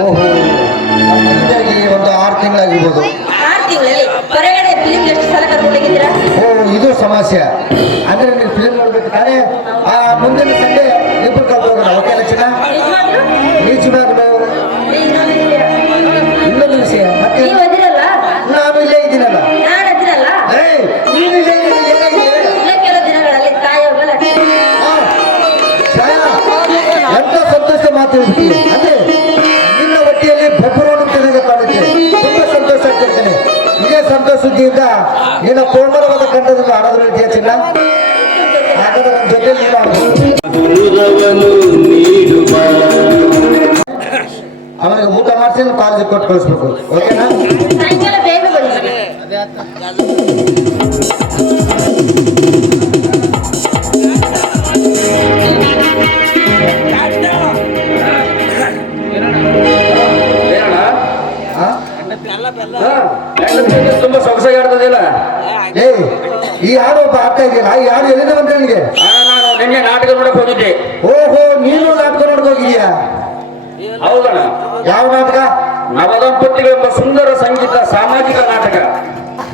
ಓಹೋ, ಹೀಗಾಗಿ ಒಂದು 6 ತಿಂಗಳಾಗಿರ್ಬೋದು. 6 ತಿಂಗಳಲ್ಲಿ ಹೊರಗಡೆ ಫಿಲಿಂ ಎಷ್ಟು ಸಲ ಕರ್ಕೊಂಡು ಹೋಗಿದ್ದೀರಾ? ಓ, ಇದು ಸಮಸ್ಯೆ. ಅಂದ್ರೆ ನೀವು ಫಿಲ್ಮ್ ನೋಡ್ಬೇಕು ತಾನೇ. ಮುಂದಿನ ಸಂಡೆ ಇಬ್ಬರು ಕರ್ಕೊಂಡು ಹೋಗೋಣ. ಓಕೆ ಲಕ್ಷಣ? ನಿಜವಾಗ್ಲೂ ಇನ್ನೊಂದು ವಿಷಯ, ಮತ್ತೆ ನೀವು ಅದಿರಲ್ಲ, ನಾನು ಇಲ್ಲೇ ಇದ್ದೀನಲ್ಲ. ನಾನು ಅದಿರಲ್ಲ. ನೀನು ಇಲ್ಲೇ ಇದ್ದೀರಿ, ಏನಾಗಿದೆ? ಇಲ್ಲೇ ಕೆಲವು ದಿನಗಳಲ್ಲಿ ತಾಯಿ ಹೋಗಲ್ಲ. ಛಾಯಾ, ಎಂತ ಸಂತೋಷ ಮಾತು ಹೇಳ್ತೀವಿ. ಅದೇ ನಿನ್ನ ಹೊಟ್ಟೆಯಲ್ಲಿ ಬಬ್ಬರೋಡು ಚೆನ್ನಾಗಿ ಕಾಣುತ್ತೆ. ತುಂಬಾ ಸಂತೋಷ ಆಗ್ತಿರ್ತೇನೆ. ಇದೇ ಸಂತೋಷ ಸುದ್ದಿಯಿಂದ ನಿನ್ನ ಕೋಮಲವಾದ ಕಂಠದಲ್ಲಿ ಆಡೋದು ಹೇಳ್ತೀಯ ಚಿನ್ನ. ಹಾಗಾದ್ರೆ ನನ್ನ ಜೊತೆ ನೀನು ಅವನಿಗೆ ಊಟ ಮಾಡಿಸಿ ಕಾಲೇಜಿಗೆ ಕೊಟ್ಟು ಕಳಿಸ್ಬೇಕು. ಓಕೆನಾ? ಸಾಯಂಕಾಲ ಬೇಗ ಬನ್ನಿ. ತುಂಬಾ ಸೊಗಸಾಗಿ ಆಡ್ತದಿಲ್ಲ. ಏ, ಈ ಹಾಡು ಒಬ್ಬ ಆಗ್ತಾ ಇದೆಯಲ್ಲ, ಈ ಹಾಡು ಎಲ್ಲಿಂದ ಬಂದ್ರೆ ನನಗೆ? ನಾನು ನಿನ್ನೆ ನಾಟಕ ನೋಡಕ್ ಹೋಗಿದ್ದೆ. ಓಹೋ, ನೀನು ನಾಟಕ ನೋಡಕ್ ಹೋಗಿದೀಯಾ? ಹೌದಣ್ಣ. ಯಾವ ನಾಟಕ? ನವದಂಪತಿಗಳೆಂಬ ಸುಂದರ ಸಂಗೀತ ಸಾಮಾಜಿಕ ನಾಟಕ.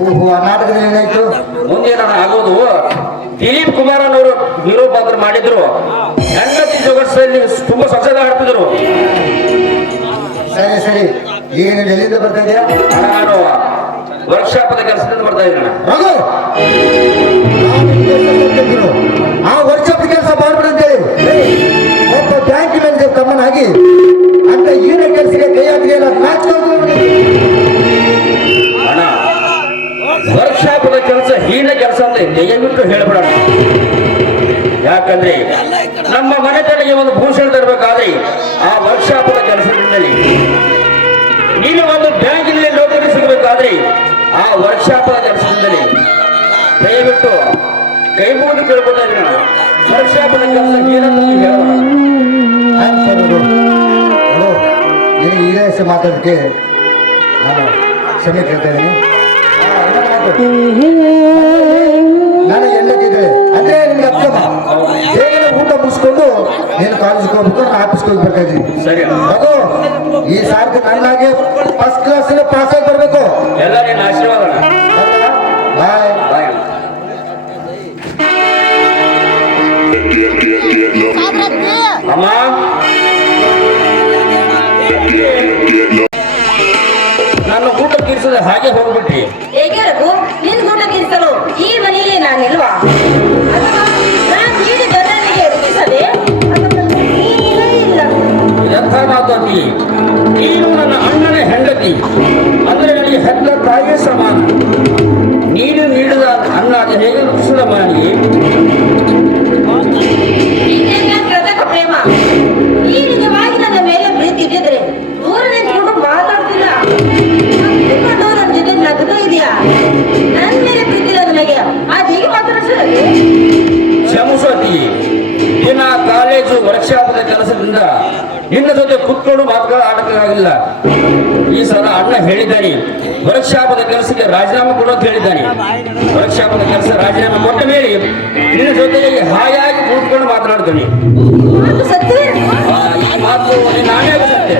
ಓಹೋ, ಆ ನಾಟಕದಲ್ಲಿ ಏನಾಯ್ತು? ಮುಂದೇನ ಆಗೋದು, ದಿಲೀಪ್ ಕುಮಾರ್ ಅವರು ಹೀರೋ ಪಾತ್ರ ಮಾಡಿದ್ರು. ಹೆಂಡತಿ ಜೋಗರ್ಸಲ್ಲಿ ತುಂಬಾ ಸೊಗಸಾಗಿ ಆಡ್ತಿದ್ರು. ಸರಿ ಸರಿ, ಈಗ ನೀನು ಎಲ್ಲಿಂದ ಬರ್ತಾ ಇದೆಯಾ? ನಾನು ವರ್ಕ್ಶಾಪದ ಕೆಲಸದಿಂದ ಬರ್ತಾ ಇದ್ದೇನೆ. ರಘು, ಆ ವರ್ಕ್ಶಾಪ್ ಕೆಲಸ ಮಾಡ್ಬಿಡಂತೇಳಿ ಒಬ್ಬ ಬ್ಯಾಂಕ್ ಮ್ಯಾನೇಜರ್ ತಮ್ಮನಾಗಿ ಅಂತ ಈನ ಕೆಲಸಕ್ಕೆ ಕೈ ಹಾಕಿದೆಯಲ್ಲ, ಅಣ್ಣ, ವರ್ಕ್ಶಾಪದ ಕೆಲಸ ಹೀನ ಕೆಲಸ ಅಂತ ದಯವಿಟ್ಟು ಹೇಳ್ಬಿಡೋಣ. ಯಾಕಂದ್ರೆ ನಮ್ಮ ಮನೆತನಿಗೆ ಒಂದು ಭೂಷಣ ತರಬೇಕಾದ್ರೆ ಆ ವರ್ಕ್ಶಾಪದ ಕೆಲಸದಿಂದಲೇ, ನೀನು ಒಂದು ಬ್ಯಾಂಕಿನಲ್ಲಿ ನೌಕರಿ ಸಿಗಬೇಕಾದ್ರೆ ಆ ವರ್ಕ್ಶಾಪದ ಕೆಲಸದಿಂದಲೇ. ದಯವಿಟ್ಟು ಕೈ ಮುಗಿದು ಕೇಳ್ಕೊತಾ ಇರೋಣ. ವರ್ಕ್ಶಾಪದ ಕೆಲಸ ಏನಂತ ಹೇಳೋಣ. ಈಗ ಹೆಸರು ಮಾತಾಡಕ್ಕೆ ನಾನು ಕ್ಷಮೆ ಕೇಳ್ತಾ ಇದ್ದೀನಿ. ನಾನು ಎಲ್ಲಕ್ಕಿದ್ರೆ ಅಂದ್ರೆ ನಿಮ್ಗೆ ಅಪ್ಪ ಬೇಗನೆ ಊಟ ಮುಗಿಸ್ಕೊಂಡು ನೀನು ಕಾಲೇಜ್ಗೆ ಹೋಗ್ಬೇಕು, ನಾನು ಆಫೀಸ್ಗೆ ಹೋಗ್ಬೇಕಾ ಇದ್ದೀನಿ. ಸರಿ ಅದು ಈ ಸಾರ್ತಿ ನನ್ನಾಗೆ ಫಸ್ಟ್ ಕ್ಲಾಸ್ ಪಾಸ್ ಆಗಿ ಬರ್ಬೇಕು. ಎಲ್ಲ ನಿನ್ನ ಆಶೀರ್ವಾದ ಅಣ್ಣ. ಬಾಯ್. ಬಾಯ್ ಅಣ್ಣ. ಅಮ್ಮ, ನನ್ನ ಊಟ ತೀರಿಸದೆ ಹಾಗೆ ಹೋಗ್ಬಿಟ್ರಿ. ಹೇಗೆ ರಘು, ನಿನ್ ಊಟ ತೀರಿಸಲು ಈ ಮನೆಯಲ್ಲಿ ನಾನಿಲ್ವಾ? ಅಥವಾ ನಾನು ನೀಡಿ ಜನರಿಗೆ ರೂಪಿಸದೆ ಇಲ್ಲ. ಎಂಥ ಮಾತಾಡ್ತಿ? ನೀನು ನನ್ನ ಅಣ್ಣನ ಹೆಂಡತಿ, ಅಂದ್ರೆ ನನಗೆ ಹೆತ್ತ ತಾಯಿಯೇ ಸಮಾನ. ನೀನು ನೀಡಿದ ಅನ್ನ ಅದು ಹೇಗೆ ರೂಪಿಸಿದ ಮಾಡಿ ಕೃತಕ ಪ್ರೇಮ. ಈ ನಿಜವಾಗಿ ನನ್ನ ಮೇಲೆ ಪ್ರೀತಿ ಇದ್ದಿದ್ರೆ ದೂರ ನಿಂತ್ಕೊಂಡು ಮಾತಾಡ್ತಿಲ್ಲ. ನನ್ನ ಜೊತೆ ನಗ್ತಾ ಇದೆಯಾ? ನನ್ನ ಮೇಲೆ ಪ್ರೀತಿ ಇಲ್ಲ ನನಗೆ, ಅದು ಹೇಗೆ ಮಾತಾಡ್ಸೋದು? ಕ್ಷಮಿಸತಿ. ದಿನ ಕಾಲೇಜು ವರ್ಕ್ಶಾಪದ ಕೆಲಸದಿಂದ ನಿನ್ನ ಜೊತೆ ಕುತ್ಕೊಂಡು ಮಾತನಾಡಕ್ಕಾಗಿಲ್ಲ. ಈ ಸಲ ಅಣ್ಣ ಹೇಳಿದ್ದಾನೆ, ವರ್ಕ್ಶಾಪದ ಕೆಲಸಕ್ಕೆ ರಾಜೀನಾಮೆ ಕೊಡೋದು ಹೇಳಿದ್ದಾನೆ. ವರ್ಕ್ಶಾಪದ ಕೆಲಸ ರಾಜೀನಾಮೆ ಕೊಟ್ಟ ಮೇಲೆ ನಿನ್ನ ಜೊತೆಗೆ ಹಾಯಾಗಿ ಕೂತ್ಕೊಂಡು ಮಾತನಾಡ್ತಾನೆ. ಅದು ಸತ್ಯವೇ? ಈ ಮಾತು ನಾನೇ ಸತ್ಯ.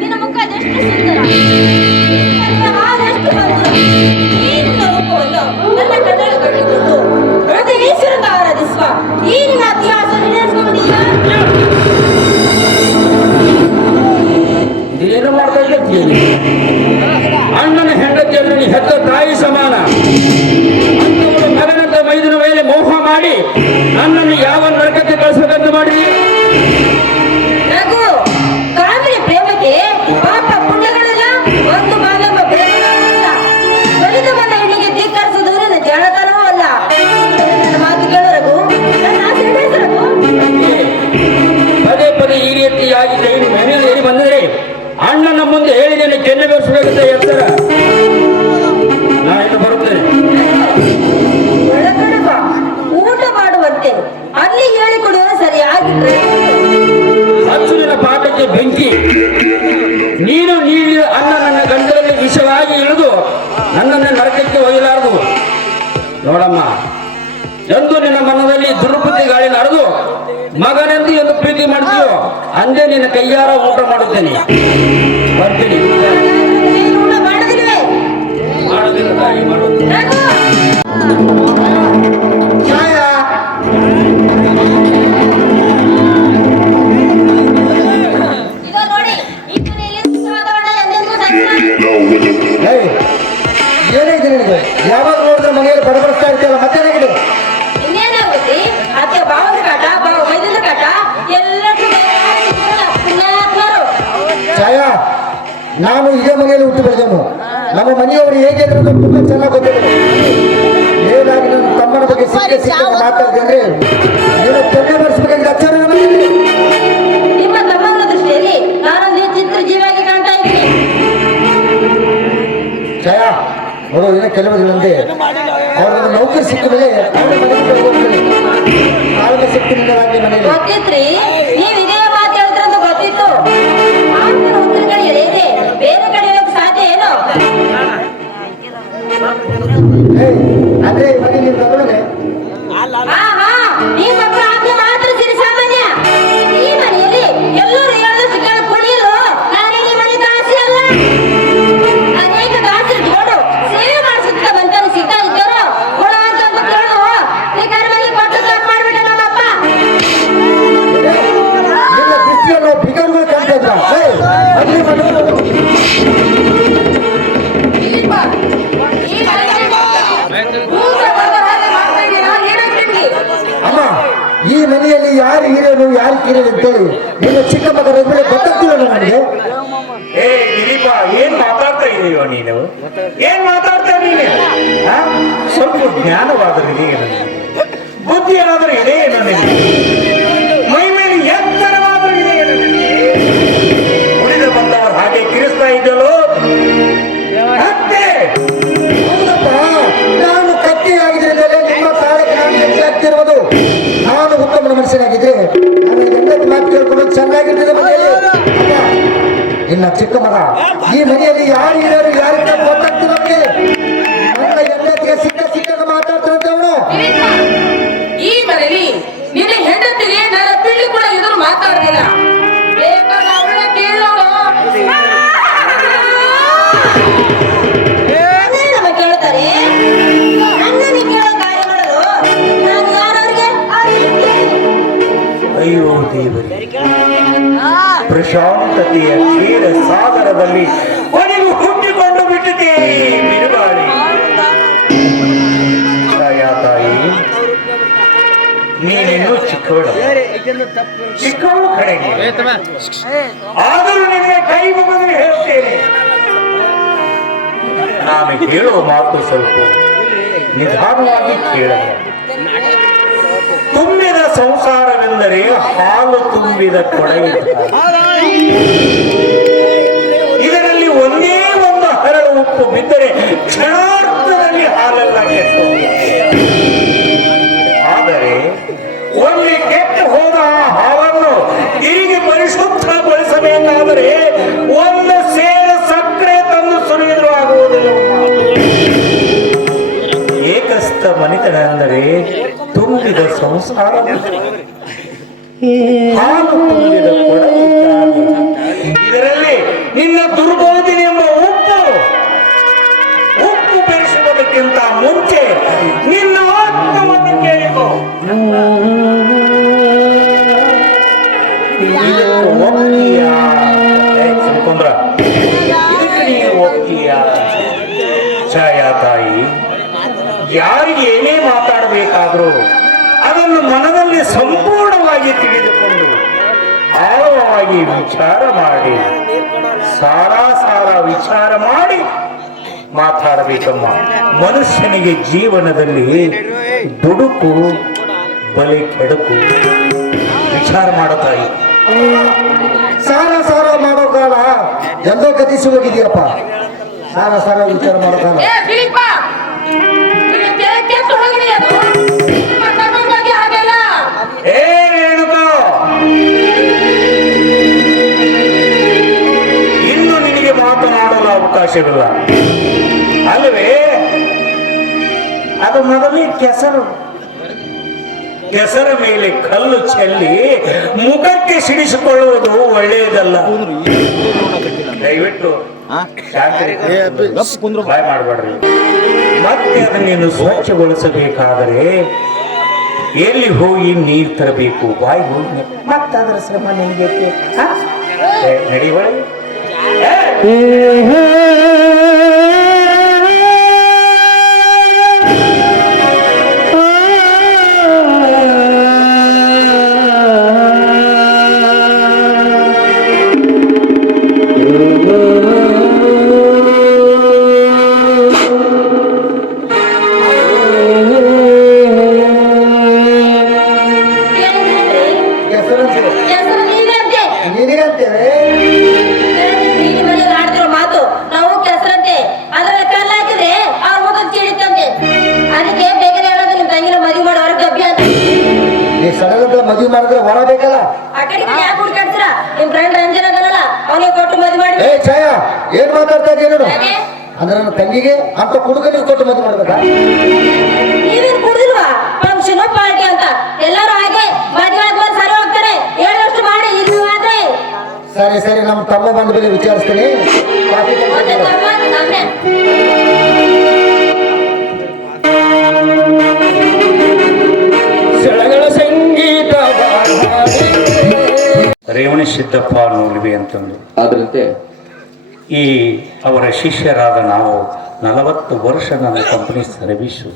ನಿನ್ನ ಮುಖ ಅದೆಷ್ಟು ಸುಂದರ, ಅದೆಷ್ಟು ಮಧುರ. ಈ ನಿನ್ನ ರೂಪವನ್ನು ನನ್ನ ಕಣ್ಣಲ್ಲಿ ಕಟ್ಟಿಕೊಂಡು ಹೃದಯೇಶ್ವರನ ಆರಾಧಿಸುವ ಈ ನಿನ್ನ ಇತಿಹಾಸ ನೆನೆಸ್ಕೊಂಡಿಲ್ಲ. ಏನು ಮಾಡ್ತಾ ಇದ್ದೀನಿ? ಅಣ್ಣನ ಹೆಂಡತಿ ಅಂದ್ರೆ ಹೆತ್ತ ತಾಯಿ ಸಮಾನ. ಅಂತವರು ಮಗನಂತ ಮೈದಿನ ಮೇಲೆ ಮೋಹ ಮಾಡಿ ನನ್ನನ್ನು ಯಾವ ನರಕಕ್ಕೆ ಕಳಿಸಬೇಕಂತ ಮಾಡಿ. ರಘು, ಕಾಮಿನ ಪ್ರೇಮಕ್ಕೆ ಪಾಪ ಪುಣ್ಯಗಳೆಲ್ಲ ಒಂದು ಮಾನವ ಬೇರೆಲ್ಲ. ಬಲಿದವನ್ನ ಹೆಣ್ಣಿಗೆ ಧಿಕ್ಕರಿಸುವುದು ನನ್ನ ಜಾಣತನವೂ ಅಲ್ಲ. ನನ್ನ ಮಾತು ಕೇಳು ರಘು, ನನ್ನ ಆಸೆ ಈಡೇರಿಸು ರಘು. ಪದೇ ಪದೇ ಈ ರೀತಿಯಾಗಿ ಮನೆಯಲ್ಲಿ ಬಂದರೆ ಅಣ್ಣನ ಮುಂದೆ ಹೇಳಿದ್ದೇನೆ, ಕೆನ್ನೆ ಬೆರೆಸಬೇಕಂತ ಎತ್ತರ. ನಾನು ಬರುತ್ತೇನೆ. ಒಳಗಡೆ ಬಾ, ಊಟ ಮಾಡುವಂತೆ ಅಲ್ಲಿ ಹೇಳಿಕೊಡುವ ಸರಿಯಾಗಿ ಅಚ್ಚುವಿನ ಪಾಠಕ್ಕೆ ಬೆಂಕಿ. ನೀನು ನೀಡಿದ ಅನ್ನ ನನ್ನ ಗಂಟಲಲ್ಲಿ ವಿಷವಾಗಿ ಇಳಿದು ನನ್ನನ್ನು ನರಕಕ್ಕೆ ಒಯ್ಯಲಾರದು. ನೋಡಮ್ಮ, ಎಂದು ನಿನ್ನ ಮನದಲ್ಲಿ ದುರ್ಬುದ್ಧಿ ಗಾಳಿ ನಡೆದು ಮಗನೆಂದು ಎಂದು ಪ್ರೀತಿ ಪ್ರೀತಿ ಮಾಡ್ತೀಯೋ ಅಂದೇ ನಿನ್ನ ಕೈಯಾರ ಊಟ ಮಾಡುತ್ತೇನೆ. ಬರ್ತೀನಿ. ನೀನು ಊಟ ಮಾಡೋದಿಲ್ವೇ? ಮಾಡೋದಿಲ್ಲ ತಾಯಿ, ಮಾಡೋದಿಲ್ಲ. ರಘು, ಛಾಯಾ ಇದೋ ನೋಡಿ, ಈ ಮನೆಯಲ್ಲಿ ಸುಖ ವಾತಾವರಣ ಎಂದೆಂದಿಗೂ ಸಾಧ್ಯ. ಏಯ್, ಏನಾಗಿದೆ ನಿನಗೆ? ಯಾವಾಗ ನೋಡಿದ್ರೆ ಮನೆಯಲ್ಲಿ ಬಡಬಡಿಸ್ತಾ ಇರ್ತೀಯಲ್ಲ, ಮತ್ತೇನಾಗಿದೆ? ಇನ್ನೇನಾಗುತ್ತೆ? ಅತ್ತೆ ಭಾವನ ಕಾಟ, ಭಾವ ಮೈದನ ಕಾಟ ಎಲ್ಲರೂ ಪುಣ್ಯಾತ್ಮರು. ಛಾಯಾ, ನಾನು ಇದೇ ಮನೆಯಲ್ಲಿ ಹುಟ್ಟು ಬೆಳೆದವನು. ನಮ್ಮ ಮನೆಯವರು ಹೇಗೆ ಅನ್ನೋದು ತುಂಬಾ ಚೆನ್ನಾಗಿ ಗೊತ್ತಿದೆ. ಏನಾಗಿ ನನ್ನ ತಮ್ಮನ ಬಗ್ಗೆ ಸಿಕ್ಕ ಮಾತಾಡ್ದೆ ಅಂದ್ರೆ ನೀನು ತೊಂದರೆ ಮಾಡಿಸ್ಬೇಕಾಗಿದ್ದ ಅಚ್ಚಾರ ನಿಮ್ಮ ತಮ್ಮನ ದೃಷ್ಟಿಯಲ್ಲಿ ನಾನೊಂದು ಚಿತ್ರ ಜೀವಿಯಾಗಿ ಕಾಣ್ತಾ ಇದ್ದೀನಿ. ಛಾಯಾ ನೋಡು, ಏನೋ ಕೆಲವು ದಿನದಂತೆ ಅವ್ರದ್ದು ನೌಕರಿ ಸಿಕ್ಕ ಮೇಲೆ ಅವ್ರ ಮನೆಗೆ ಹೋಗ್ತೀನಿ. ಆವಾಗ ಸಿಕ್ಕಿನಿಂದಾಗಿ ಮನೆಯಲ್ಲಿ ಗೊತ್ತಿತ್ರಿ, ನೀವು ಇದೇ ಮಾತು ಹೇಳಿದ್ರೆ ಅಂತ ಗೊತ್ತಿತ್ತು. ಆತನ ಉತ್ತರ ಕಡೆ ಇದೆ, ಬೇರೆ ಕಡೆ ಹೋಗಕ್ಕೆ ಸಾಧ್ಯ ಏನೋ? ಏಯ್, ಅಂದ್ರೆ ಈ ಮನೆ ನೀನು ತಗೊಳ್ಳೋದೆ ಹಾ ಹಾ, ಈ ಮಕ್ಕಳು ಆಜ್ಞೆ ಮಾತ್ರ ಸಿರಿ ಸಾಮಾನ್ಯ. ಈ ಮನೆಯಲ್ಲಿ ಎಲ್ಲರೂ ಹೇಳೋದು ಕೇಳ ಕುಡಿಯಲು ನಾನೇ ಈ ಮನೆ ದಾಸಿ ಅಲ್ಲ. ಅನೇಕ ದಾಸಿ ಇಟ್ಕೊಂಡು ಸೇವೆ ಮಾಡಿಸುತ್ತ ಬಂತನು ಸಿಗ್ತಾ ಇದ್ದರು ಕೊಡುವಂತ ಒಂದು ಕೇಳು ಬೇಕಾದ್ರೆ ಮನೆ ಕೊಟ್ಟು ತಪ್ಪು ಮಾಡ್ಬಿಟ್ಟ ನಮ್ಮಪ್ಪ. ನಿನ್ನ ದೃಷ್ಟಿಯನ್ನು ಬಿಗರುಗಳು ಕಾಣ್ತಾ ಇದ್ರ ಅದೇ ಮನೆ ಇಲ್ಲಿಪ್ಪ, ಈ ಮನೆಯಲ್ಲಿ ಮೂರು ವರ್ಗ ಹಾಗೆ ಮಾಡ್ತಾ ಇದ್ದೀರಾ? ಏನಾಯ್ತು ನಿಮ್ಗೆ? ಅಮ್ಮ, ಈ ಮನೆಯಲ್ಲಿ ಯಾರು ಹಿರಿಯರು ಯಾರು ಕಿರಿಯರು ಅಂತೇಳಿ ನಿನ್ನ ಚಿಕ್ಕ ಮಗ ರಘುವೇ ಗೊತ್ತಾಗ್ತಿಲ್ಲ ನನಗೆ. ಏ ದಿಲೀಪ, ಏನ್ ಮಾತಾಡ್ತಾ ಇದೀಯೋ ನೀನು? ಏನ್ ಮಾತಾಡ್ತಾ ನೀನು? ಆ? ಸ್ವಲ್ಪ ಜ್ಞಾನವಾದರೂ ಇದೆಯೇನು ನಿನಗೆ? ಬುದ್ಧಿ ಏನಾದರೂ ಇದೆಯೇನು ನಿನಗೆ? ಮೈ ಮೇಲೆ ಎತ್ತರವಾದರೂ ಇದೆಯೇನು ನಿನಗೆ? ಉಳಿದ ಬಂದವರು ಹಾಗೆ ಕಿರಿಸ್ತಾ ಇದ್ದಲು ಮತ್ತೆ ಹೌದಪ್ಪ, ನಾನು ಕತ್ತಿ ಆಗಿದ್ರಿಂದಲೇ ನಿಮ್ಮ ತಾಳಕ್ಕೆ ನಾನು ಹೆಚ್ಚಾಗ್ತಿರುವುದು. ನಾನು ಉತ್ತಮ ಮನುಷ್ಯನಾಗಿದ್ರೆ ನಾನು ಹೆಂಡತಿ ಮಾತು ಕೇಳ್ಕೊಂಡು ಚೆನ್ನಾಗಿರ್ತದೆ ಮನೆಯಲ್ಲಿ. ಅಪ್ಪ, ನಿನ್ನ ಚಿಕ್ಕ ಮಗ ಈ ಮನೆಯಲ್ಲಿ ಯಾರು ಹಿರಿಯರು ಯಾರಿಂದ ಗೊತ್ತಾಗ್ತಿಲ್ಲ ನಮಗೆ. ನನ್ನ ಹೆಂಡತಿಗೆ ಸಿಕ್ಕ ಮಾತಾಡ್ತಾನೆ ಅವನು. ಈ ಮನೆಯಲ್ಲಿ ನಿನ್ನ ಹೆಂಡತಿಗೆ ನನ್ನ ಪಿಳ್ಳಿ ಕೂಡ ಎದುರು ಮಾತಾಡ್ತಿಲ್ಲ. ಬೇಕಾದ್ರೆ ಅವಳ ಕೇಳೋಣ. ನಮ್ಮ ಕೇಳ್ತಾರೆ, ನನ್ನನ್ನು ಕೇಳೋ ಕಾರ್ಯ ಮಾಡಲು ನಾನು ಯಾರವ್ರಿಗೆ? ಅಯ್ಯೋ ದೇವರೇ, ಪ್ರಶಾಂತತೆಯ ಕ್ಷೀರ ಸಾಗರದಲ್ಲಿ ಒಲಿವು ಹುಟ್ಟಿಕೊಂಡು ಬಿಟ್ಟಿದೆ ಬಿರುಗಾಳಿ. ಛಾಯಾ ತಾಯಿ, ನೀನೇನು ಚಿಕ್ಕವಳು ಕಡೆಗೆ, ಆದರೂ ನಿನಗೆ ಕೈ ಮುಗಿದು ಹೇಳ್ತೇನೆ. ನಾನು ಹೇಳುವ ಮಾತು ಸ್ವಲ್ಪ ನಿಧಾನವಾಗಿ ಕೇಳಬೇಕು. ತುಂಬಿದ ಸಂಸಾರವೆಂದರೆ ಹಾಲು ತುಂಬಿದ ಕೊಡವೆ. ಇದರಲ್ಲಿ ಒಂದೇ ಒಂದು ಹರಳು ಉಪ್ಪು ಬಿದ್ದರೆ ಕ್ಷಣಾರ್ಧದಲ್ಲಿ ಹಾಲೆಲ್ಲ ಕೆಟ್ಟು ಆದರೆ ಒಮ್ಮೆ ಕೆಟ್ಟು ಹೋದ ಆ ಹಾಲನ್ನು ತಿರುಗಿ ಪರಿಶುದ್ಧಗೊಳಿಸಬೇಕಾದರೆ ಒಂದು ಸೇರು ಸಕ್ಕರೆ ತಂದು ಸುರಿದರೂ ಆಗುವುದಿಲ್ಲ. ಏಕಸ್ಥ ಮನಿತನ ಅಂದರೆ ತುಂಬಿದ ಸಂಸಾರ, ಹಾಲು ತುಂಬಿದ ಕೊಡಗಿದ್ದಾನೆ. ಇದರಲ್ಲಿ ನಿನ್ನ ದುರ್ಬೋಧನೆ ಎಂಬ ಉಪ್ಪು ಬೆರೆಸುವುದಕ್ಕಿಂತ ಮುಂಚೆ ನಿನ್ನ ಆತ್ಮವನ್ನು ಕೇಳಿಕೋ. ಇದಕ್ಕೆ ಒಪ್ತೀಯಾ? ಸುಮ್ಕುಂದ್ರ, ಇದಕ್ಕೆ ನೀನು ಒಪ್ತೀಯಾ? ಛಾಯಾ ತಾಯಿ, ಯಾರಿಗೆ ಏನೇ ಮಾತಾಡಬೇಕಾದ್ರೂ ಅದನ್ನು ಮನದಲ್ಲಿ ಸಂಪೂರ್ಣವಾಗಿ ತಿಳಿದುಕೊಂಡು ಆಳವಾಗಿ ವಿಚಾರ ಮಾಡಿ ಸಾರ ವಿಚಾರ ಮಾಡಿ ಮಾತಾಡಬೇಕಮ್ಮ. ಮನುಷ್ಯನಿಗೆ ಜೀವನದಲ್ಲಿ ದುಡುಕು ಬಲೆ ಕೆಡುಕು. ವಿಚಾರ ಮಾಡುತ್ತಾಯಿ. ಸಾರ ಮಾಡೋ ಕಾಲ ಎಂದೋ ಗತಿಸಿ ಹೋಗಿದೆಯಪ್ಪ. ಸಾರ ವಿಚಾರ ಮಾಡೋ ಕಾಲ. ಏ ದಿಲೀಪ, ನಿನ್ನ ತಲೆ ಕೆಟ್ಟು ಹೋಗಿದೆ ಅದು. ನಿಮ್ಮ ಕರ್ಮದ ಬಗ್ಗೆ ಹಾಗೆಲ್ಲ. ಏ ರೇಣುಕಾ, ಇನ್ನು ನಿನಗೆ ಮಾತನಾಡಲು ಅವಕಾಶವಿಲ್ಲ ಅಲ್ಲವೇ? ಅದು ಮೊದಲೇ ಕೆಸರು. ಕೆಸರ ಮೇಲೆ ಕಲ್ಲು ಚೆಲ್ಲಿ ಮುಖಕ್ಕೆ ಸಿಡಿಸಿಕೊಳ್ಳುವುದು ಒಳ್ಳೆಯದಲ್ಲ. ದಯವಿಟ್ಟು ಬಾಯ್ ಮಾಡಬೇಡ್ರಿ. ಮತ್ತೆ ಅದನ್ನೇನು ಸ್ವಚ್ಛಗೊಳಿಸಬೇಕಾದರೆ ಎಲ್ಲಿ ಹೋಗಿ ನೀರು ತರಬೇಕು, ಬಾಯಿ ಹೋಗಿ ಮತ್ತದರ ಶ್ರಮ ನಿಮಗೆ ನಡಿ ಒಳಗೆ. ಹೆಸರಂತೆ ಹೆಸರು ನೀನಂತೆ. ನಿನಗಂತೇವೆ. ನೀನು ಮನೆಯಲ್ಲಿ ಆಡ್ತಿರೋ ಮಾತು ನಾವು ಕೆಸರಂತೆ, ಅದ್ರಲ್ಲಿ ಕಲ್ಲು ಹಾಕಿದ್ರೆ ಅವ್ರ ಮುಖಕ್ಕೆ ಚೀಡಿತಂತೆ. ಅದಕ್ಕೆ ಬೇಕಾದ್ರೆ ಹೇಳೋದು ನಿಮ್ ತಂಗಿನ ಮದುವೆ ಮಾಡೋ ಹೊರಗೆ ಗಬ್ಬಿ ಅಂತ. ನೀ ಸಡಗರ ಮದುವೆ ಮಾಡಿದ್ರೆ ಹೊರ ಬೇಕಲ್ಲ. ಆ ಕಡೆ ಯಾಕೆ ಹುಡ್ಕಾಡ್ತೀರ? ನಿಮ್ ಫ್ರೆಂಡ್ ರಂಜನ ಅದಲ್ಲ, ಅವನಿಗೆ ಕೊಟ್ಟು ಮದುವೆ ಮಾಡಿ. ಏ ಛಾಯಾ, ಏನ್ ಮಾತಾಡ್ತಾ ಇದೀಯ ನೀನು? ಯಾಕೆ? ಅಂದ್ರೆ ನನ್ನ ತಂಗಿಗೆ ಅಂತ ಹುಡುಗನಿಗೆ ಕೊಟ್ಟು ಮದುವೆ ಮಾಡ್ಬೇಕಾ? ನೀವೇನು ಕುಡಿದಿಲ್ವಾ? ಫಂಕ್ಷನ್ ಪಾರ್ಟಿ ಅಂತ ಎಲ್ಲರೂ ಹಾಗೆ ಮದುವೆ ಆದ್ಮೇಲೆ ಸರಿ ಹೋಗ್ತಾರೆ. ಹೇಳಿದಷ್ಟು ಮಾಡಿ ಇದು ಆದ್ರೆ ಸರಿ ಸರಿ, ನಮ್ಮ ತಮ್ಮ ಬಂದ ಮೇಲೆ ವಿಚಾರಿಸ್ತೀನಿ. ಕಾಫಿ ಮತ್ತೆ ತಂದು ತಮ್ಮ ನಮ್ನೆ. ಸೆಳಗಳ ಸಂಗೀತ ರೇವಣ ಸಿದ್ದಪ್ಪ ನೂಲ್ವಿ ಅಂತಂದು ಆದ್ರಂತೆ ಈ ಅವರ ಶಿಷ್ಯರಾದ ನಾವು 40 ವರ್ಷ ನನ್ನ ಕಂಪನಿ ಸರ್ವೀಸು.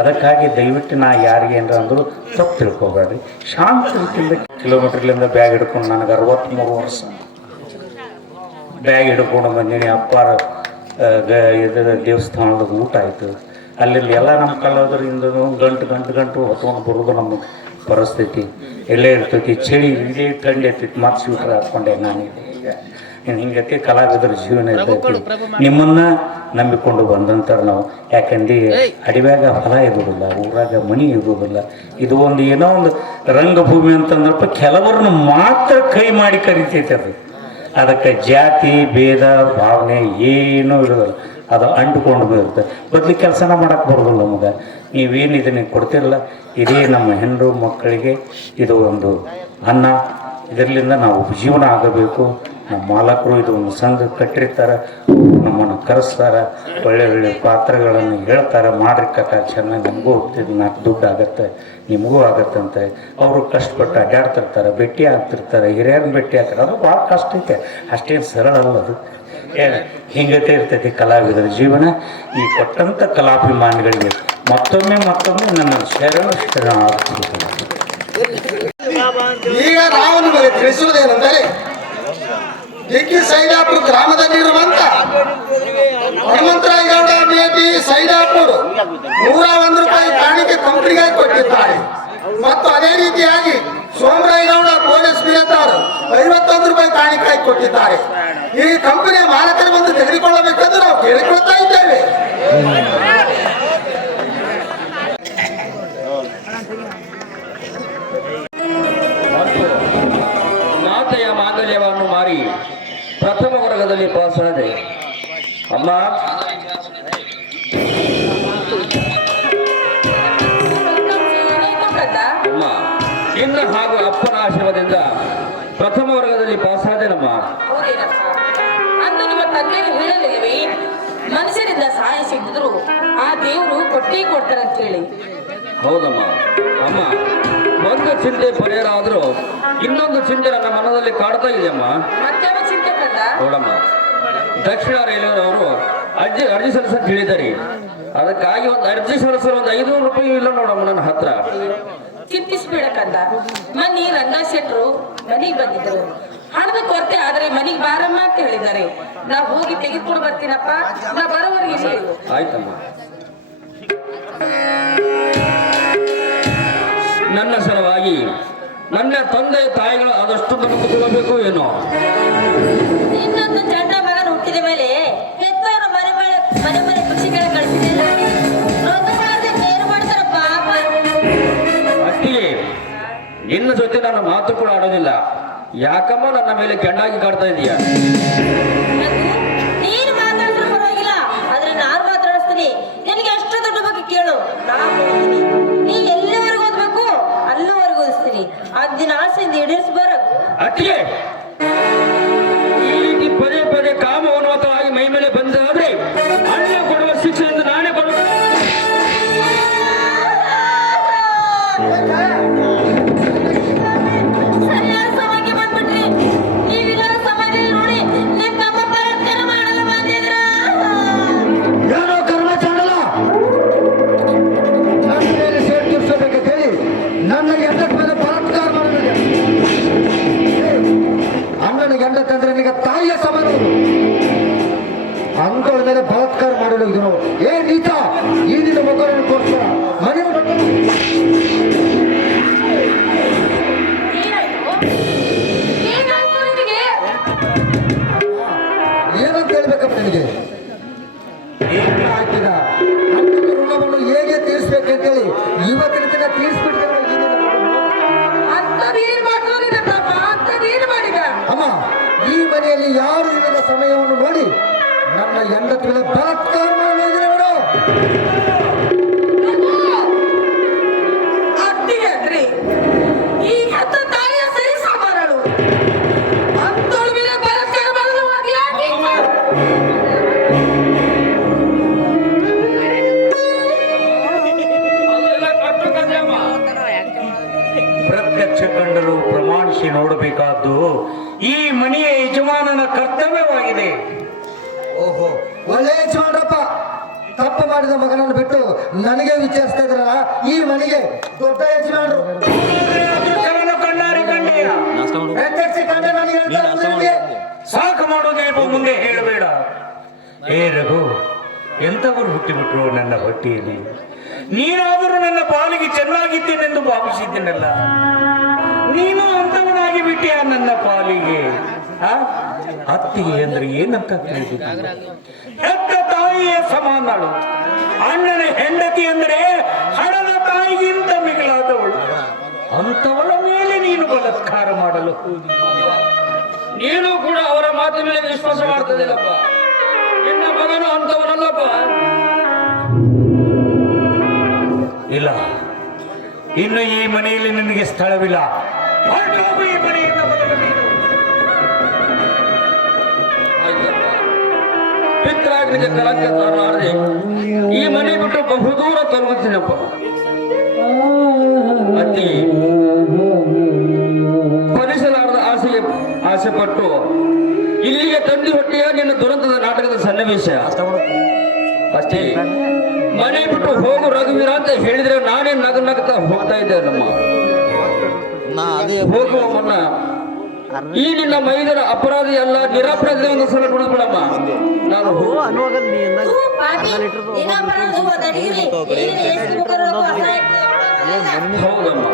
ಅದಕ್ಕಾಗಿ ದಯವಿಟ್ಟು ನಾ ಯಾರಿಗೆ ಏನಾರ ಅಂದರೂ ತಪ್ಪು ತಿಳ್ಕೊಬೇಡ್ರಿ. ಶಾಂತ ರೀತಿಯಿಂದ ಕಿಲೋಮೀಟ್ರ್ಲಿಂದ ಬ್ಯಾಗ್ ಹಿಡ್ಕೊಂಡು ನನಗೆ 63 ವರ್ಷ ಬ್ಯಾಗ್ ಹಿಡ್ಕೊಂಡು ಬಂದೀನಿ. ಅಪ್ಪಾರ ಇದರ ದೇವಸ್ಥಾನದ ಊಟ ಆಯಿತು. ಅಲ್ಲಿ ಎಲ್ಲ ನಮ್ಮ ಕಳ್ಳೋದ್ರಿಂದ ಗಂಟು ಹೊತ್ಕೊಂಡು ಬರೋದು ನಮ್ಮ ಪರಿಸ್ಥಿತಿ ಎಲ್ಲೇ ಇರ್ತೈತಿ. ಚಳಿ ಇದೇ ಥಂಡಿ ಇರ್ತೈತಿ. ಮತ್ತೆ ಸ್ವೆಟರ್ ಹಾಕ್ಕೊಂಡೆ ನಾನಿದೆ. ಈಗ ಹಿಂಗತಿ ಕಲಾವಿದರ ಜೀವನ ಇರ್ತೈತಿ. ನಿಮ್ಮನ್ನ ನಂಬಿಕೊಂಡು ಬಂದಂತಾರ ನಾವು. ಯಾಕಂದ್ರೆ ಅಡಿವ್ಯಾಗ ಹೊಲ ಇರೋದಿಲ್ಲ, ಊರಾಗ ಮನಿ ಇರೋದಿಲ್ಲ. ಇದು ಒಂದು ಏನೋ ಒಂದು ರಂಗಭೂಮಿ ಅಂತಂದ್ರಪ್ಪ ಕೆಲವರನ್ನು ಮಾತ್ರ ಕೈ ಮಾಡಿ ಕರಿತೈತೆ ಅದು. ಅದಕ್ಕೆ ಜಾತಿ ಭೇದ ಭಾವನೆ ಏನೂ ಇರೋದಿಲ್ಲ. ಅದು ಅಂಟುಕೊಂಡು ಬರುತ್ತೆ. ಬದಲಿ ಕೆಲಸನ ಮಾಡಕ್ಕೆ ಬರೋದಿಲ್ಲ ನಮಗೆ. ನೀವೇನು ಇದನ್ನು ಕೊಡ್ತಿರಲ್ಲ, ಇದೇ ನಮ್ಮ ಹೆಣ್ಣು ಮಕ್ಕಳಿಗೆ ಇದು ಒಂದು ಅನ್ನ. ಇದರಿಂದ ನಾವು ಜೀವನ ಆಗಬೇಕು. ನಮ್ಮ ಮಾಲಕರು ಇದು ಒಂದು ಸಂಘ ಕಟ್ಟಿರ್ತಾರೆ, ನಮ್ಮನ್ನು ಕರೆಸ್ತಾರೆ, ಒಳ್ಳೆ ಒಳ್ಳೆ ಪಾತ್ರಗಳನ್ನು ಹೇಳ್ತಾರೆ. ಮಾಡ್ರಿ ಕಕ್ಕ ಚೆನ್ನಾಗಿ, ನಮಗೂ ಹೋಗ್ತಿದ್ದು 4 ದುಡ್ಡು ಆಗತ್ತೆ, ನಿಮಗೂ ಆಗತ್ತಂತೆ. ಅವರು ಕಷ್ಟಪಟ್ಟು ಅಡ್ಡಾಡ್ತಿರ್ತಾರೆ, ಭೇಟಿ ಆಗ್ತಿರ್ತಾರೆ, ಹಿರಿಯರನ್ನ ಭೇಟಿ ಆಗ್ತಾರೆ. ಅದು ಭಾಳ ಕಷ್ಟ ಐತೆ, ಅಷ್ಟೇನು ಸರಳ ಅಲ್ಲ ಅದು. ಹಿಂಗತೆ ಇರ್ತೈತಿ ಕಲಾವಿದರ ಜೀವನ. ಈ ಕೊಟ್ಟಂಥ ಕಲಾಭಿಮಾನಿಗಳಿಗೆ ಮತ್ತೊಮ್ಮೆ ನನ್ನ ಶರಣ ಈಗ ನಾವು ನಿಮಗೆ ತಿಳಿಸುವುದೇನೆಂದರೆ, ಡಿಕ್ಕಿ ಸೈದಾಪುರ ಗ್ರಾಮದಲ್ಲಿರುವಂತ ಹನುಮಂತರಾಯಗೌಡ ಮೇಟಿ ಸೈದಾಪುರ 101 ರೂಪಾಯಿ ಕಾಣಿಕೆ ಕಂಪನಿಗಾಗಿ ಕೊಟ್ಟಿದ್ದಾರೆ. ಮತ್ತು ಅದೇ ರೀತಿಯಾಗಿ ಸೋಮರಾಯಗೌಡ ಪೊಲೀಸ್ ಬಿಎತ್ತವರು 51 ರೂಪಾಯಿ ಕಾಣಿಕೆ ಕೊಟ್ಟಿದ್ದಾರೆ. ಈ ಕಂಪನಿಯ ಮಾಲಕರು ಬಂದು ತೆಗೆದುಕೊಳ್ಳಬೇಕೆಂದು ನಾವು ಕೇಳಿಕೊಳ್ತಾ ಇದ್ದೇವೆ. ಮಾತೆಯ ಮಾಂಗಲ್ಯವನ್ನು ಮಾರಿ ಪ್ರಥಮ ವರ್ಗದಲ್ಲಿ ಪಾಸಾದೆ. ಅಮ್ಮ, ಅಮ್ಮ ನಿನ್ನ ಹಾಗೂ ಅಪ್ಪನ ಆಶೀರ್ವಾದದಿಂದ ಪ್ರಥಮ ವರ್ಗದಲ್ಲಿ ಪಾಸಾದೆನಮ್ಮ. ಹೌದೇನಪ್ಪ? ಅಂದು ನಿಮ್ಮ ತಂದೆಗೆ ಹೇಳಲಿಲ್ಲವೇ? ಮನುಷ್ಯರಿಂದ ಸಹಾಯ ಸಿಕ್ಕಿದ್ರು ಆ ದೇವರು ಕೊಟ್ಟೇ ಕೊಡ್ತಾರಂತ ಹೇಳಿ. ಹೌದಮ್ಮ. ಅಮ್ಮ, ಒಂದು ಚಿಂತೆ ಪರಿಹಾರ ಆದ್ರೂ ಇನ್ನೊಂದು ಚಿಂತೆ ನನ್ನ ಮನದಲ್ಲಿ ಕಾಡ್ತಾ ಇದೆಯಮ್ಮ. ಮತ್ತೇವ ಚಿಂತೆ ಕಂದ? ನೋಡಮ್ಮ, ದಕ್ಷಿಣ ರೈಲ್ವೆಯವರು ಅರ್ಜಿ ಸಲ್ಲಿಸಂತ ಹೇಳಿದ್ದಾರೆ. ಅದಕ್ಕಾಗಿ ಒಂದು ಅರ್ಜಿ ಸಲ್ಲಿಸಲು ಒಂದು 500 ರೂಪಾಯಿ ಇಲ್ಲ ನೋಡಮ್ಮ ನನ್ನ ಹತ್ರ. ಚಿಂತಿಸ್ಬೇಡ ಕಂದ. ಮನಿ ರಂಗ ಶೆಟ್ರು ಮನೆಗೆ ಬಂದಿದ್ದರು. ಹಣದ ಕೊರತೆ ಆದ್ರೆ ಮನೆಗೆ ಬಾರಮ್ಮ ಅಂತ ಹೇಳಿದ್ದಾರೆ. ನಾ ಹೋಗಿ ತೆಗೆದುಕೊಂಡು ಬರ್ತೀನಪ್ಪ. ನಾ ಬರೋವರೆಗೆ ಹೇಳು. ಆಯ್ತಮ್ಮ. ನನ್ನ ಸಲುವಾಗಿ ನನ್ನ ತಂದೆ ತಾಯಿಗಳು ಆದಷ್ಟು ನಂಬಿಕೊಳ್ಳಬೇಕು ಏನೋ. ಇನ್ನೊಂದು ಚಂದ ಮಗನ ಹುಟ್ಟಿದ ಮೇಲೆ ಹೆತ್ತವರು ಮನೆ ಖುಷಿಗಳ ಕಳಿಸಿದೆಲ್ಲ ಏನು ಮಾಡ್ತಾರ ಪಾಪ. ಅಟ್ಟಿಗೆ ನಿನ್ನ ಜೊತೆ ನನ್ನ ಮಾತು ಕೂಡ ಆಡೋದಿಲ್ಲ. ಯಾಕಮ್ಮ ನನ್ನ ಮೇಲೆ ಕೆಂಡಾಗಿ ಕಾಡ್ತಾ ಇದೀಯ? ನೀನು ಮಾತಾಡಿದ್ರು ಪರವಾಗಿಲ್ಲ, ಆದ್ರೆ ನಾನು ಮಾತಾಡಿಸ್ತೀನಿ. ನಿನಗೆ ಎಷ್ಟು ದೊಡ್ಡ ಬಗ್ಗೆ ಕೇಳು. ನಾನು ನೀ ಎಲ್ಲಿವರೆಗೂ ಓದ್ಬೇಕು ಆಸೆಯಿಂದ ಈಡೇರಿಸಬಾರ. ಅತ್ತಿಗೆ ಈ ರೀತಿ ಪದೇ ಪದೇ ಕಾಮವನ್ಮತವಾಗಿ ಮೈ ಮೇಲೆ ಬಂದಾದ್ರೆ ಅಣ್ಣ ಕೊಡುವ ಶಿಕ್ಷೆಯಿಂದ ನಾನೇ ಬರುತ್ತೇನೆ. ಸರಿಯಾದ ಸಮಯಕ್ಕೆ ಬಂದ್ಬಿಟ್ರಿ. ನೀವಿಲ್ಲ ಸಮಯದಲ್ಲಿ ನೋಡಿ ನಿಮ್ಮ ತಮ್ಮ ಬಲಾತ್ಕಾರ ಮಾಡಲು ಬಂದಿದ್ರ. ಏನೋ ಕರ್ಮಚಾರಲ್ಲ, ನನ್ನ ಮೇಲೆ ಸೇಡು ತೀರಿಸಬೇಕಂತ ಹೇಳಿ ನನ್ನ ಗಂಡ ಮೇಲೆ ಬಲಾತ್ಕಾರ ಮಾಡಿದೆ. ಅಣ್ಣನ ಗಂಡ ತಂದ್ರೆ ನಿನಗೆ ತಾಯಿಯ ಸಮಾನ. ಅಂಗಳ ಮೇಲೆ ಬಲಾತ್ಕಾರ ಮಾಡಲು ಇದು ಏ ನೀತ ಈ ದಿನ ಮಕ್ಕಳನ್ನು ಕೊಡ್ತ ಮನೆ ಏನಾಯ್ತು ನಿನಗೆ? ಏನಂತ ಹೇಳ್ಬೇಕಪ್ಪ ನಿನಗೆ? ಆಯ್ತಿದ ಅಣ್ಣನ ಋಣವನ್ನು ಹೇಗೆ ತೀರಿಸ್ಬೇಕಂತೇಳಿ ಇವತ್ತಿನ ದಿನ ತೀರಿಸ್ಬಿಡ್ತಾರೆ. ಅಂತದೇನ್ ಮಾಡ್ತು ನಿನ್ನ ತಮ್ಮ? ಅಂತದೇನ್ ಮಾಡಿದ? ಅಮ್ಮ, ಈ ಮನೆಯಲ್ಲಿ ಯಾರು ಇಲ್ಲದ ಸಮಯವನ್ನು ನೋಡಿ ನನ್ನ ಹೆಂಡತಿ ಮೇಲೆ ಬಲಾತ್ಕಾರ ಮಾಡಿದ್ರೆ ನೋಡು. ಅತ್ತಿಗೆ ಅಂದ್ರಿ ಈ ಹೆತ್ತ ತಾಯಿಯ ಸರಿ ಸಮಾನಳು. ಅಂತೋಳ ಮೇಲೆ ಬಲಾತ್ಕಾರ ಮಾಡಲು ಯಾಕೆ? ಅದೆಲ್ಲ ಕಟ್ಟು ಕಥೆ ಅಮ್ಮ. ಪ್ರತ್ಯಕ್ಷ ಕಂಡರೂ ಪ್ರಮಾಣಿಸಿ ನೋಡಬೇಕಾದ್ದು ಈ ಮನೆಯ ಯಜಮಾನನ ಕರ್ತವ್ಯವಾಗಿದೆ. ಓಹೋ, ಒಳ್ಳೆ ಯಜಮಾನ್ರಪ್ಪ. ತಪ್ಪು ಮಾಡಿದ ಮಗನನ್ನು ಬಿಟ್ಟು ನನಗೆ ವಿಚಾರಿಸ್ತಾ ಇದ್ರಲ್ಲ, ಈ ಮನೆಗೆ ದೊಡ್ಡ ಯಜಮಾನರು. ಅದೃಷ್ಟವನ್ನು ಕಣ್ಣಾರೆ ಕಂಡೆಯ ಪ್ರತ್ಯಕ್ಷ ಕಂಡ ನನಗೆ ಹೇಳ್ತಾರೆ ನಿನಗೆ. ಸಾಕು ಮಾಡೋದೇ ಮುಂದೆ ಹೇಳಬೇಡ. ಏ ರಘು, ಎಂತವರು ಹುಟ್ಟಿಬಿಟ್ರು ನನ್ನ ಹೊಟ್ಟೆಯಲ್ಲಿ. ನೀನಾದರೂ ನನ್ನ ಪಾಲಿಗೆ ಚೆನ್ನಾಗಿದ್ದೇನೆಂದು ಭಾವಿಸಿದ್ದೇನಲ್ಲ, ನೀನು ಅಂತವನಾಗಿ ಬಿಟ್ಟಿಯ ನನ್ನ ಪಾಲಿಗೆ. ಅತ್ತಿಗೆ ಅಂದ್ರೆ ಏನಂತ ಕೇಳಿದ್ದೀನಿ. ಹೆತ್ತ ತಾಯಿಯ ಸಮಾನಳು. ಅಣ್ಣನ ಹೆಂಡತಿ ಅಂದ್ರೆ ಹಣದ ತಾಯಿಗಿಂತ ಮಿಗಿಲಾದವಳು. ಅಂತವಳ ಮೇಲೆ ನೀನು ಬಲಾತ್ಕಾರ ಮಾಡಲು ನೀನು ಕೂಡ ಅವರ ಮಾತಿನ ಮೇಲೆ ವಿಶ್ವಾಸ ಮಾಡ್ತದಿಲ್ಲಪ್ಪ. ನಿನ್ನ ಮಗನು ಅಂತವನಲ್ಲಪ್ಪ. ಇಲ್ಲ, ಇನ್ನು ಈ ಮನೆಯಲ್ಲಿ ನಿನಗೆ ಸ್ಥಳವಿಲ್ಲ. ಹೊರಟೋಗು ಈ ಮನೆಯಿಂದ ಮೊದಲು ನೀನು. ಪಿತ್ರಾಗ್ನಿಗೆ ಕಳಂಕ ತರಲಾರದೆ ಈ ಮನೆ ಬಿಟ್ಟು ಬಹುದೂರ ತೊಲಗುತ್ತೀನಪ್ಪ. ಅತಿ ಪರಿಸಲಾರದ ಆಸೆ ಪಟ್ಟು ಇಲ್ಲಿಗೆ ತಂದಿ ಹೊಟ್ಟೆಯ ನಿನ್ನ ದುರಂತದ ನಾಟಕದ ಸನ್ನಿವೇಶ ಅಷ್ಟೇ. ಮನೆ ಬಿಟ್ಟು ಹೋಗು ರಘುವೀರ ಅಂತ ಹೇಳಿದ್ರೆ ನಾನೇ ನಗನಗ್ತಾ ಹೋಗ್ತಾ ಇದ್ದೆ ನಮ್ಮ. ಹೋಗುವ ಮುನ್ನ ಈ ನಿನ್ನ ಮೈದರ ಅಪರಾಧಿ ಅಲ್ಲ, ನಿರಪರಾಧಿ ಒಂದು ಸಲ ಬಿಡಬೇಡಮ್ಮ. ನಾನು ಪಾಪಿ, ದಿನ ಬರೋದು ಒಂದು ಅಡಿಗೆ. ಏನಿದೆ ಎಷ್ಟು ಮುಖರು ಅಸಹ್ಯ ಆಗ್ತದೆ. ಹೌದಮ್ಮ,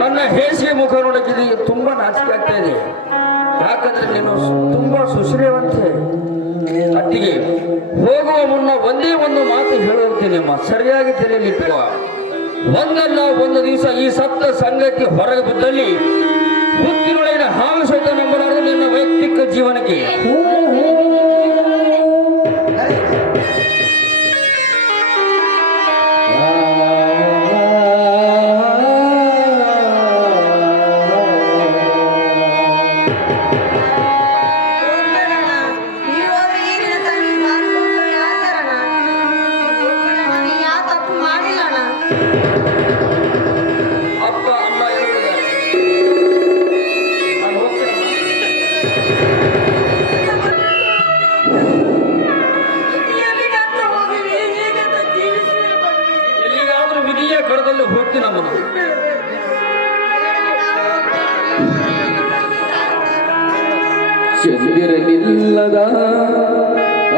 ನನ್ನ ಹೇಸಿಗೆ ಮುಖ ನೋಡಕ್ಕೆ ತುಂಬಾ ನಾಚಿಕೆ ಆಗ್ತಾ ಇದೆ. ಯಾಕಂದ್ರೆ ನೀನು ತುಂಬಾ ಸುಶ್ರೀವಂತೆ. ಅಟ್ಟಿಗೆ ಹೋಗುವ ಮುನ್ನ ಒಂದೇ ಒಂದು ಮಾತು ಹೇಳುತ್ತೀನಿ ಅಮ್ಮ, ಸರಿಯಾಗಿ ತಲೆಯಲ್ಲಿಟ್ಟುವ. ಒಂದಲ್ಲ ಒಂದು ದಿವಸ ಈ ಸತ್ತ ಸಂಗತಿ ಹೊರಗೆ ಬಿದ್ದಲ್ಲಿ ಹುತ್ತಿನೊಳಗಿನ ಹಾವು ಸಹಿತ ನಂಬಲಾರದು ನಿನ್ನ ವೈಯಕ್ತಿಕ ಜೀವನಕ್ಕೆ. ಅಪ್ಪ ಅಮ್ಮ ಇರುತ್ತಿದ್ದಾರೆ. ನಾನು ಎಲ್ಲಿಗಾದ್ರೂ ವಿಧಿಯ ಕಡದಲ್ಲಿ ಹೋಗ್ತೀನಿ ನಮ್ಮದು. ಚಂದಿರನಿಲ್ಲದ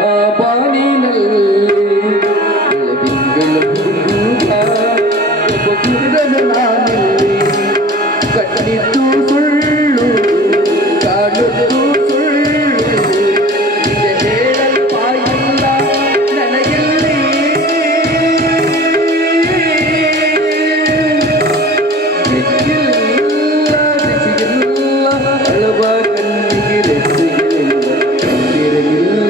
ಆ ಬಾನಿನಲ್ಲಿ ಬೆಳದಿಂಗಳ ಹುಡುಗ ಒಬ್ಬ ಕುರುಡನ ನಾನಲ್ಲಿ ಕಟ್ಟಿದ್ದು ಸುಳ್ಳು ಕಾಡುವುದು ಸುಳ್ಳು ನಿಜ ಹೇಳಲು ಬಾಯಿಲ್ಲ ನನಗೆಲ್ಲಿ ಬೆಚ್ಚಿಲ್ಲ ಬಿಸಿಗಿಲ್ಲ ಅಳವ ಕಣ್ಣಿಗೆ ರೆಚ್ಚಿಗಿಲ್ಲ ಚಂದಿರನಿಲ್ಲ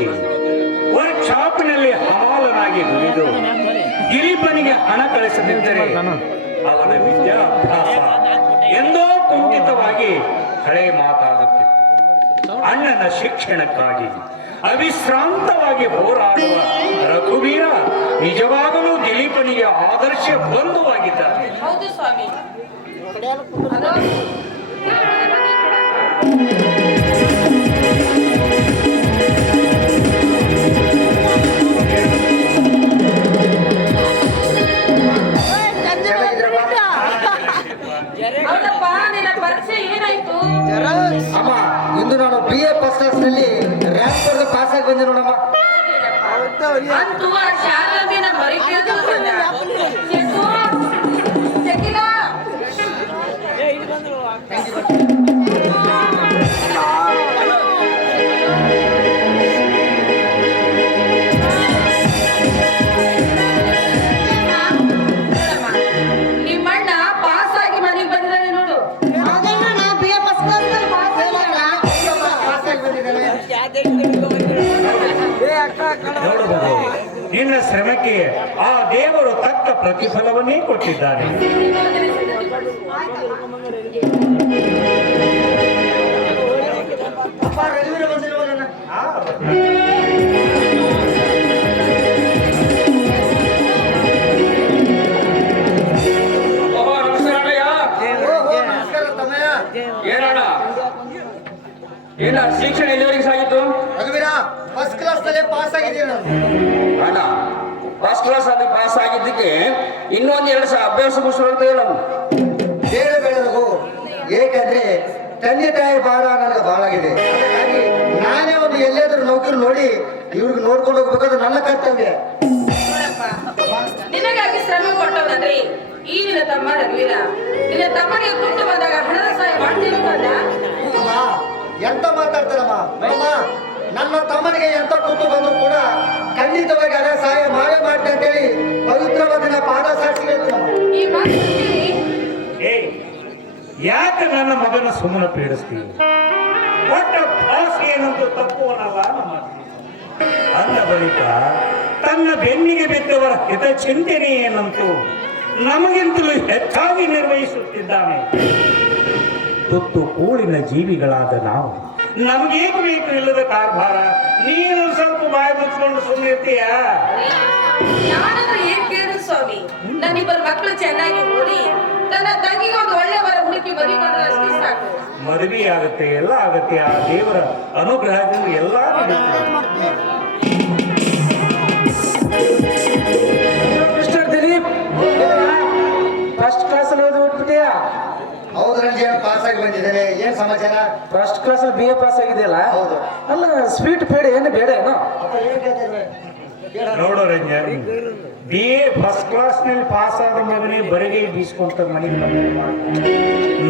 ಗಳಿಸಿ ವರ್ಕ್ ಶಾಪಿನಲ್ಲಿ ಹಮಾಲನಾಗಿ ದುಡಿದು ದಿಲೀಪನಿಗೆ ಹಣ ಕಳಿಸದಿದ್ದರೆ ಅವನ ವಿದ್ಯಾಭ್ಯಾಸ ಎಂದೋ ಕುಂಠಿತವಾಗಿ ಹಳೆ ಮಾತಾಗುತ್ತಿತ್ತು. ಅಣ್ಣನ ಶಿಕ್ಷಣಕ್ಕಾಗಿ ಅವಿಶ್ರಾಂತವಾಗಿ ಹೋರಾಡುವ ರಘುವೀರ ನಿಜವಾಗಲೂ ದಿಲೀಪನಿಗೆ ಆದರ್ಶ ಬಂಧುವಾಗಿದ್ದಾನೆ. ಹೌದು ಸ್ವಾಮಿ. ಅದು ಹೌದಪ್ಪ, ನಿನ್ನ ಪರೀಕ್ಷೆ ಏನಾಯ್ತು? ಅಮ್ಮ, ಇಂದು ನಾನು BA ಫಸ್ಟ್ ಕ್ಲಾಸ್ ನಲ್ಲಿ ರ್ಯಾಂಕ್ ಪಡೆದು ಪಾಸ್ ಆಗಿ ಬಂದೆ ನೋಡಮ್ಮ. ಅಂತೂ ಆ ಶಾರದಾಂಬಿನ ಮರಿಬೇಕು ಅಂದ. ಚೆಕ್ಕು, ಚೆಕ್ಕಿಲ್ಲ. ನಿಮ್ಮಣ್ಣ ಪಾಸ್ ಆಗಿ ಮನೆಗೆ ಬಂದಿದ್ದಾನೆ ನೋಡು. ನೋಡಬಹುದು, ನಿನ್ನ ಶ್ರಮಕ್ಕೆ ಆ ದೇವರು ತಕ್ಕ ಪ್ರತಿಫಲವನ್ನೇ ಕೊಟ್ಟಿದ್ದಾನೆ. ಅಪ್ಪ, ರಘುವೀರ ಬಂದಿರುವಲ್ಲ. ಅಮ್ಮ, ನಮಸ್ಕಾರ ಅಣ್ಣಯ್ಯ. ನಮಸ್ಕಾರ ತಮ್ಮಯ್ಯ. ಏನಣ್ಣ, ಏನ ಶಿಕ್ಷಣ ಎಲ್ಲಿವರೆಗೆ ಸಾಗಿತ್ತು? ರಘುವೀರ ಫಸ್ಟ್ ಕ್ಲಾಸ್ ನಲ್ಲಿ ಪಾಸ್ ಆಗಿದ್ದೀನಿ ನಾನು. ಅಣ್ಣ, ಫಸ್ಟ್ ಕ್ಲಾಸ್ ಅಲ್ಲಿ ಪಾಸ್ ಆಗಿದ್ದಕ್ಕೆ ಇನ್ನೊಂದು 2 ಸಲ ಅಭ್ಯಾಸ ಮುಗಿಸ್ಕೊಳ್ತೇವೆ ನಾವು. ಬೇಡ ರಘು, ಏಕೆಂದ್ರೆ ತಂದೆ ತಾಯಿ ಭಾರ ನನಗೆ ಬಾಳಾಗಿದೆ. ಹಾಗಾಗಿ ನಾನೇ ಒಂದು ಎಲ್ಲಾದ್ರೂ ನೌಕರಿ ನೋಡಿ ಇವ್ರಿಗೆ ನೋಡ್ಕೊಂಡು ಹೋಗ್ಬೇಕಾದ್ರೆ ನನ್ನ ಕರ್ತವ್ಯ. ನಿನಗಾಗಿ ಶ್ರಮ ಪಟ್ಟವನಂದ್ರೆ ಈ ನಿನ್ನ ತಮ್ಮ ರಘುವೀರ. ನಿನ್ನ ತಮ್ಮನಿಗೆ ಕುಂಟು ಬಂದಾಗ ಹಣದ ಸಹಾಯ ಮಾಡ್ತೀನಿ ಕಂದ. ಅಮ್ಮ, ಎಂತ ಮಾತಾಡ್ತಾರಮ್ಮ? ನೋಡಮ್ಮ, ನನ್ನ ತಮ್ಮನಿಗೆ ಎಂತ ಕುಂಟು ಬಂದ್ರು ಕೂಡ ಖಂಡಿತವಾಗಿ ಅದೇ ಸಹಾಯ ಮಾಡೇ ಮಾಡ್ತೇನೆ ಅಂತೇಳಿ ಪವಿತ್ರವಾದ ನನ್ನ ಪಾದ ಸಾಕ್ಷಿ ಹೇಳ್ತೀನಮ್ಮ. ಈ ಮಾತು ಕೇಳಿ ಏ, ಯಾಕೆ ನನ್ನ ಮಗನ ಸುಮ್ಮನೆ ಪೀಡಿಸ್ತೀವಿ? ಒಟ್ಟ ಭಾಷೆ ಏನಂತೂ ತಪ್ಪುವನಲ್ಲ ನಮ್ಮ ಅಂದ ಬಳಿಕ ತನ್ನ ಬೆನ್ನಿಗೆ ಬಿದ್ದವರ ಹಿತಚಿಂತನೆ ಏನಂತೂ ನಮಗಿಂತಲೂ ಹೆಚ್ಚಾಗಿ ನಿರ್ವಹಿಸುತ್ತಿದ್ದಾನೆ. ತುತ್ತು ಕೂಳಿನ ಜೀವಿಗಳಾದ ನಾವು ನಮಗೇನು ಬೇಕು ಇಲ್ಲದ ಕಾರ್ಭಾರ. ನೀನು ಸ್ವಲ್ಪ ಬಾಯಿ ಮುಚ್ಕೊಂಡು ಸುಮ್ಮನೆ ಇರ್ತೀಯ? ನಾನಂದ್ರೆ ಏನ್ ಕೇಳಿದ್ರು ಸ್ವಾಮಿ, ನನ್ನಿಬ್ಬರು ಮಕ್ಕಳು ಚೆನ್ನಾಗಿ ಓದಿ ತನ್ನ ತಂಗಿಗೆ ಒಂದು ಒಳ್ಳೆ ವರ ಹುಡುಕಿ ಬರೀಕೊಂಡ್ರೆ ಅಷ್ಟೇ ಸಾಕು. ಮದುವೆ ಆಗುತ್ತೆ, ಎಲ್ಲ ಆಗುತ್ತೆ. ಆ ದೇವರ ಅನುಗ್ರಹದಿಂದ ಎಲ್ಲ ನಡೀತದೆ. ಮಿಸ್ಟರ್ ದಿಲೀಪ್, ಫಸ್ಟ್ ಕ್ಲಾಸ್ ಅಲ್ಲಿ ಓದ್ಬಿಟ್ಟಿಯಾ? ಹೌದು ರಂಜಿಯ, ಪಾಸ್ ಆಗಿ ಬಂದಿದ್ದೇನೆ. ಏನ್ ಸಮಾಚಾರ? ಫಸ್ಟ್ ಕ್ಲಾಸ್ ಅಲ್ಲಿ BA ಪಾಸ್ ಆಗಿದೆಯಲ್ಲ? ಹೌದು. ಅಲ್ಲ, ಸ್ವೀಟ್ ಬೇಡ, ಏನು ಬೇಡ ಏನೋ? ಅಪ್ಪ, ಏನ್ ಕೇಳ್ತಿದ್ರೆ? ನೋಡೋ ರಂಜನ್, BA ಫಸ್ಟ್ ಕ್ಲಾಸ್ ನಲ್ಲಿ ಪಾಸ್ ಆದ ಮಗನೇ ಬರಿಗೆ ಬೀಸ್ಕೊಂತ ಮನೆಗೆ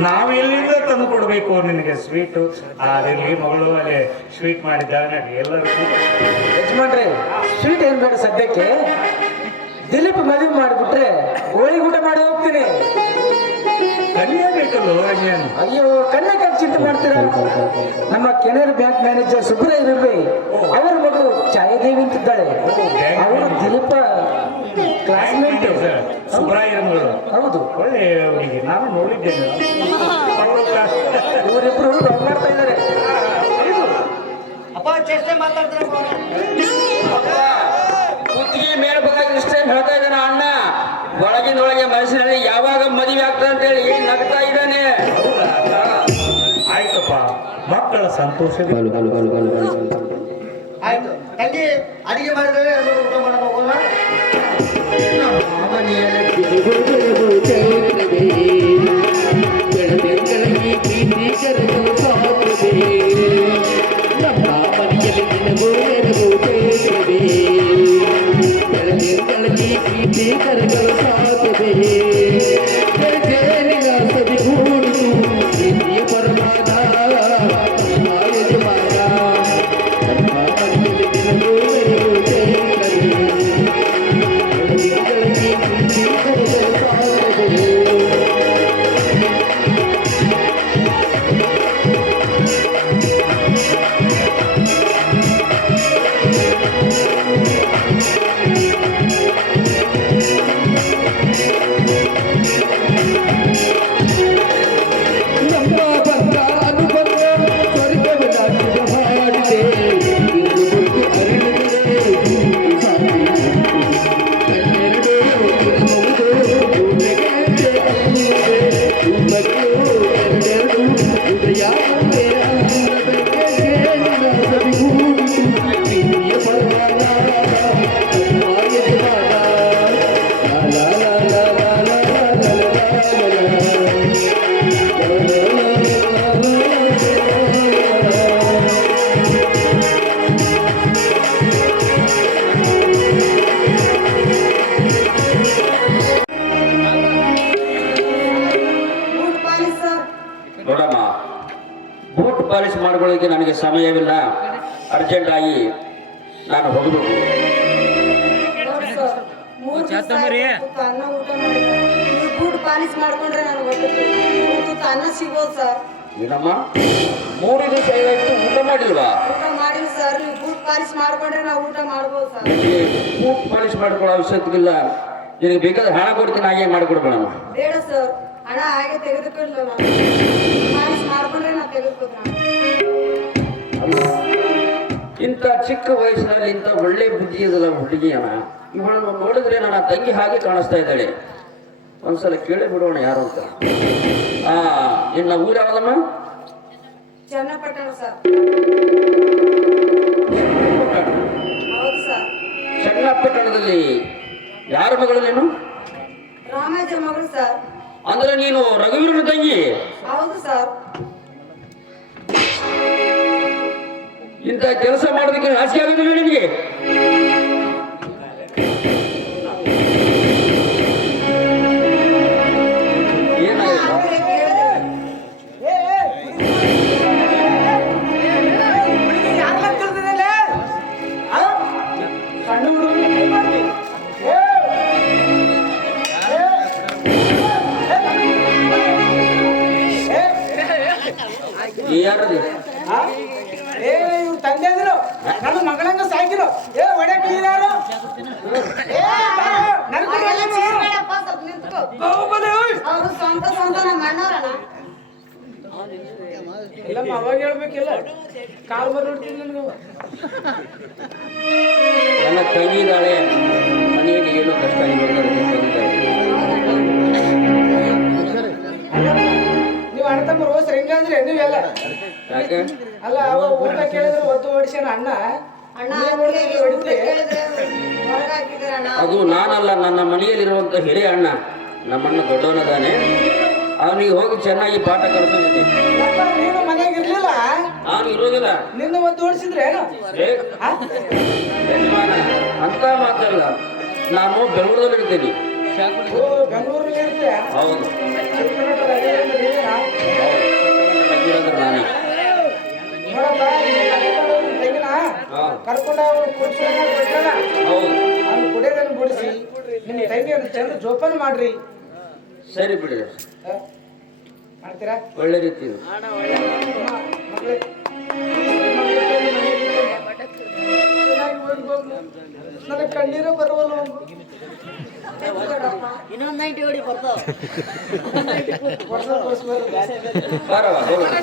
ನಾವೆಲ್ಲಿಂದ ತಂದು ಕೊಡ್ಬೇಕು ನಿನಗೆ ಸ್ವೀಟು? ಅದಿರ್ಲಿ, ಮಗಳು ಅಲ್ಲಿ ಸ್ವೀಟ್ ಮಾಡಿದ್ದಾನೆ ಎಲ್ಲರಿಗೂ. ಯಜಮಾನ್ರಿ, ಸ್ವೀಟ್ ಏನ್ ಬೇಡ ಸದ್ಯಕ್ಕೆ. ದಿಲೀಪ್ ಮದುವೆ ಮಾಡಿಬಿಟ್ರೆ ಹೋಳಿಗೆ ಊಟ ಮಾಡಿ ಹೋಗ್ತೀನಿ. ಕನ್ಯಾ ಬೇಕಲ್ಲ ರಂಜನ್? ಅಯ್ಯೋ, ಕನ್ಯಾಕಾಗಿ ಚಿಂತೆ ಮಾಡ್ತೀರಾ? ನಮ್ಮ ಕೆನರಾ ಬ್ಯಾಂಕ್ ಮ್ಯಾನೇಜರ್ ಸುಬ್ರಹ್ಮಣ್ಯ ಇರ್ಬಿ, ಅವರ ಮಗಳು ಛಾಯಾದೇವಿ ಅಂತಿದ್ದಾಳೆ. ಅವರು ದಿಲೀಪ ಕ್ಲಾಸ್ಮೇಟ್. ಸುಬ್ರಾಯಗಳು ಹೌದು. ಒಳ್ಳೆ ಹುಡುಗಿ, ನಾನು ನೋಡಿದ್ದೇನೆ. ಇವರಿಬ್ರು ಲವ್ ಮಾಡ್ತಾ ಇದ್ದಾರೆ. ಅಪ್ಪ, ಚೇಷ್ಟೆ ಮಾತಾಡ್ತಾರಪ್ಪ. ಕುತ್ತಿಗೆ ಮೇಲ್ಬೇಕಾಗಿ ಇಷ್ಟೇ ಹೇಳ್ತಾ ಇದ್ದಾನ ಅಣ್ಣ. ಒಳಗಿನೊಳಗೆ ಮನಸ್ಸಿನಲ್ಲಿ ಯಾವಾಗ ಮದುವೆ ಆಗ್ತದೆ ಅಂತೇಳಿ ನಗ್ತಾ ಇದ್ದಾನೆ. ಆಯ್ತಪ್ಪ, ಮಕ್ಕಳ ಸಂತೋಷ. ಆಯ್ತು ತಂಗಿ, ಅಡಿಗೆ ಮಾಡಿದ್ರೆ ಊಟ ಮಾಡಕ್ ಹೋಗೋಣ. ನಮ್ಮ ಮನೆಯಲ್ಲಿ ಪರಮಾದ ಬೂಟ್ ಪಾಲಿಶ್ ಮಾಡ್ಕೊಳ್ಳೋಕೆ ನನಗೆ ಸಮಯವಿಲ್ಲ, ಅರ್ಜೆಂಟ್ ಆಗಿ ನಾನು ಹೋಗಬೇಕು. ನೋಡಿ ಸರ್, 3 ದಿವಸ ಆಯ್ತು ಅನ್ನ ಊಟ ಮಾಡಿಲ್ಲ. ನೀವು ಬೂಟ್ ಪಾಲಿಶ್ ಮಾಡ್ಕೊಂಡ್ರೆ ನನಗೆ ಗೊತ್ತಿತ್ತು ಅನ್ನ ಸಿಗೋದು ಸರ್. ಏನಮ್ಮ 3 ದಿವಸ ಆಯ್ತು ಊಟ ಮಾಡಿಲ್ವಾ? ಊಟ ಮಾಡಿಲ್ಲ ಸರ್, ನೀವು ಬೂಟ್ ಪಾಲಿಶ್ ಮಾಡ್ಕೊಂಡ್ರೆ ನಾವು ಊಟ ಮಾಡ್ಬೋದು ಸರ್. ನಿನಗೆ ಬೂಟ್ ಪಾಲಿಶ್ ಮಾಡ್ಕೊಳ್ಳೋ ಅವಶ್ಯಕತೆ ನಿನಗೆ ಬೇಕಾದ್ರೆ ಹಣ ಕೊಡ್ತೀನಿ, ಹಾಗೆ ಮಾಡಿಕೊಡ್ಬೇಡಮ್ಮ. ಬೇಡ ಸರ್, ಹಣ ಹಾಗೆ ತೆಗೆದುಕೊಳ್ಳ ಪಾಲಿಶ್ ಮಾಡ್ಕೊಂಡ್ರೆ ನಾವು ತೆಗೆದುಕೋದ್ರಾ? ಇಂಥ ಚಿಕ್ಕ ವಯಸ್ಸಿನಲ್ಲಿ ಇಂಥ ಒಳ್ಳೆ ಬುದ್ಧಿ ಇದಲ್ಲ ಹುಡುಗಿಯನ್ನ, ಇವಳನ್ನು ನೋಡಿದ್ರೆ ನನ್ನ ತಂಗಿ ಹಾಗೆ ಕಾಣಿಸ್ತಾ ಇದ್ದಾಳೆ. ಒಂದ್ಸಲ ಕೇಳಿ ಬಿಡೋಣ ಯಾರು ಅಂತ. ನಿನ್ನ ಊರು ಯಾವ್ದಮ್ಮ? ಚನ್ನಪಟ್ಟಣ ಸರ್. ಹೌದು ಸರ್. ಚನ್ನಪಟ್ಟಣದಲ್ಲಿ ಯಾರ ಮಗಳು ನೀನು? ರಾಮಾಜ ಮಗಳು ಸರ್. ಅಂದ್ರೆ ನೀನು ರಘುವೀರನ ತಂಗಿ? ಹೌದು ಸರ್. ಇಂಥ ಕೆಲಸ ಮಾಡೋದಕ್ಕೆ ನಾಚಿಕೆ ಆಗುದಿಲ್ಲ ನಿನಗೆ? ಏನಾಯ್ತು? ಯಾರದು? ಇವ್ರು ತಂದೆ ಅಂದ್ರು ನನ್ನ ಮಗಳನ್ನ ಸಾಕಿರು. ಒಡೆಕ್ ನೀರಾರು ಅವರು ಸ್ವಂತ ನಮ್ಮ ಅಣ್ಣವ್ರಣ್ಣ. ಇಲ್ಲಮ್ಮ, ಅವಾಗ ಹೇಳ್ಬೇಕಿಲ್ಲ, ಕಾಲ್ ಬರ್ಬಿಡ್ತೀನಿ ನನಗೆ. ನನ್ನ ತಂಗಿ ಇದ್ದಾಳೆ, ಮನೆಯಲ್ಲಿ ಏನೋ ಕಷ್ಟ ನೀವು ಅಣ್ಣ ತಮ್ಮರು ಹೋಸ್ರಿ ಹೆಂಗಂದ್ರೆ ನೀವೆಲ್ಲ ಯಾಕೆ? ಅಲ್ಲ, ಅವ ಊಟ ಕೇಳಿದ್ರೆ ಒತ್ತು ಹೊಡಿಸ್ಯಾನ ಅಣ್ಣ. ಅಣ್ಣ ಹೊಡಿತೆ ಕೇಳಿದ್ರೆ ಹೊರಗೆ ಹಾಕಿದ್ದೀರಣ್ಣ. ಅದು ನಾನಲ್ಲ, ನನ್ನ ಮನೆಯಲ್ಲಿರುವಂತ ಹಿರಿಯ ಅಣ್ಣ. ನಮ್ಮಣ್ಣ ದೊಡ್ಡವನದಾನೆ, ಅವನಿಗೆ ಹೋಗಿ ಚೆನ್ನಾಗಿ ಪಾಠ ಕಲಿಸಿದ್ದೀನಿ. ನೀನು ಮನೆಯಾಗ ಇರ್ಲಿಲ್ಲ, ನಾನು ಇರೋದಿಲ್ಲ. ನಿನ್ನ ಒತ್ತು ಹೊಡಿಸಿದ್ರೆ ಏನು? ಯಜಮಾನ ಅಂತ ಮಾತಲ್ಲ, ನಾನು ಬೆಂಗಳೂರಲ್ಲಿ ಇರ್ತೀನಿ. ಬೆಂಗಳೂರಲ್ಲಿ ಇರ್ತೀಯ? ಹೌದು, ನಾನೇ. ನೋಡಪ್ಪ, ತೆಗಿನ ಕರ್ಕೊಂಡ ಕುಡಿಸೋಣ, ಹೌದು, ಅವ್ನು ಕುಡಿಯೋದನ್ನು ಬಿಡಿಸಿ ನಿಮ್ಮ ತಂಗಿಯನ್ನು ಚಂದ ಜೋಪಾನ ಮಾಡ್ರಿ. ಸರಿ ಬಿಡಿ, ಮಾಡ್ತೀರಾ? ಒಳ್ಳೆ ರೀತಿ. ಮಗಳೇ, ಚೆನ್ನಾಗಿ ಓದ್ಬೇಕು. ನನಗೆ ಕಣ್ಣೀರೇ ಬರುವಲ್ಲ. ಇನ್ನೊಂದು 90 ಹೊಡಿ ಬರ್ತಾವ. ಬರವಾ, ಹೋಗೋಣ.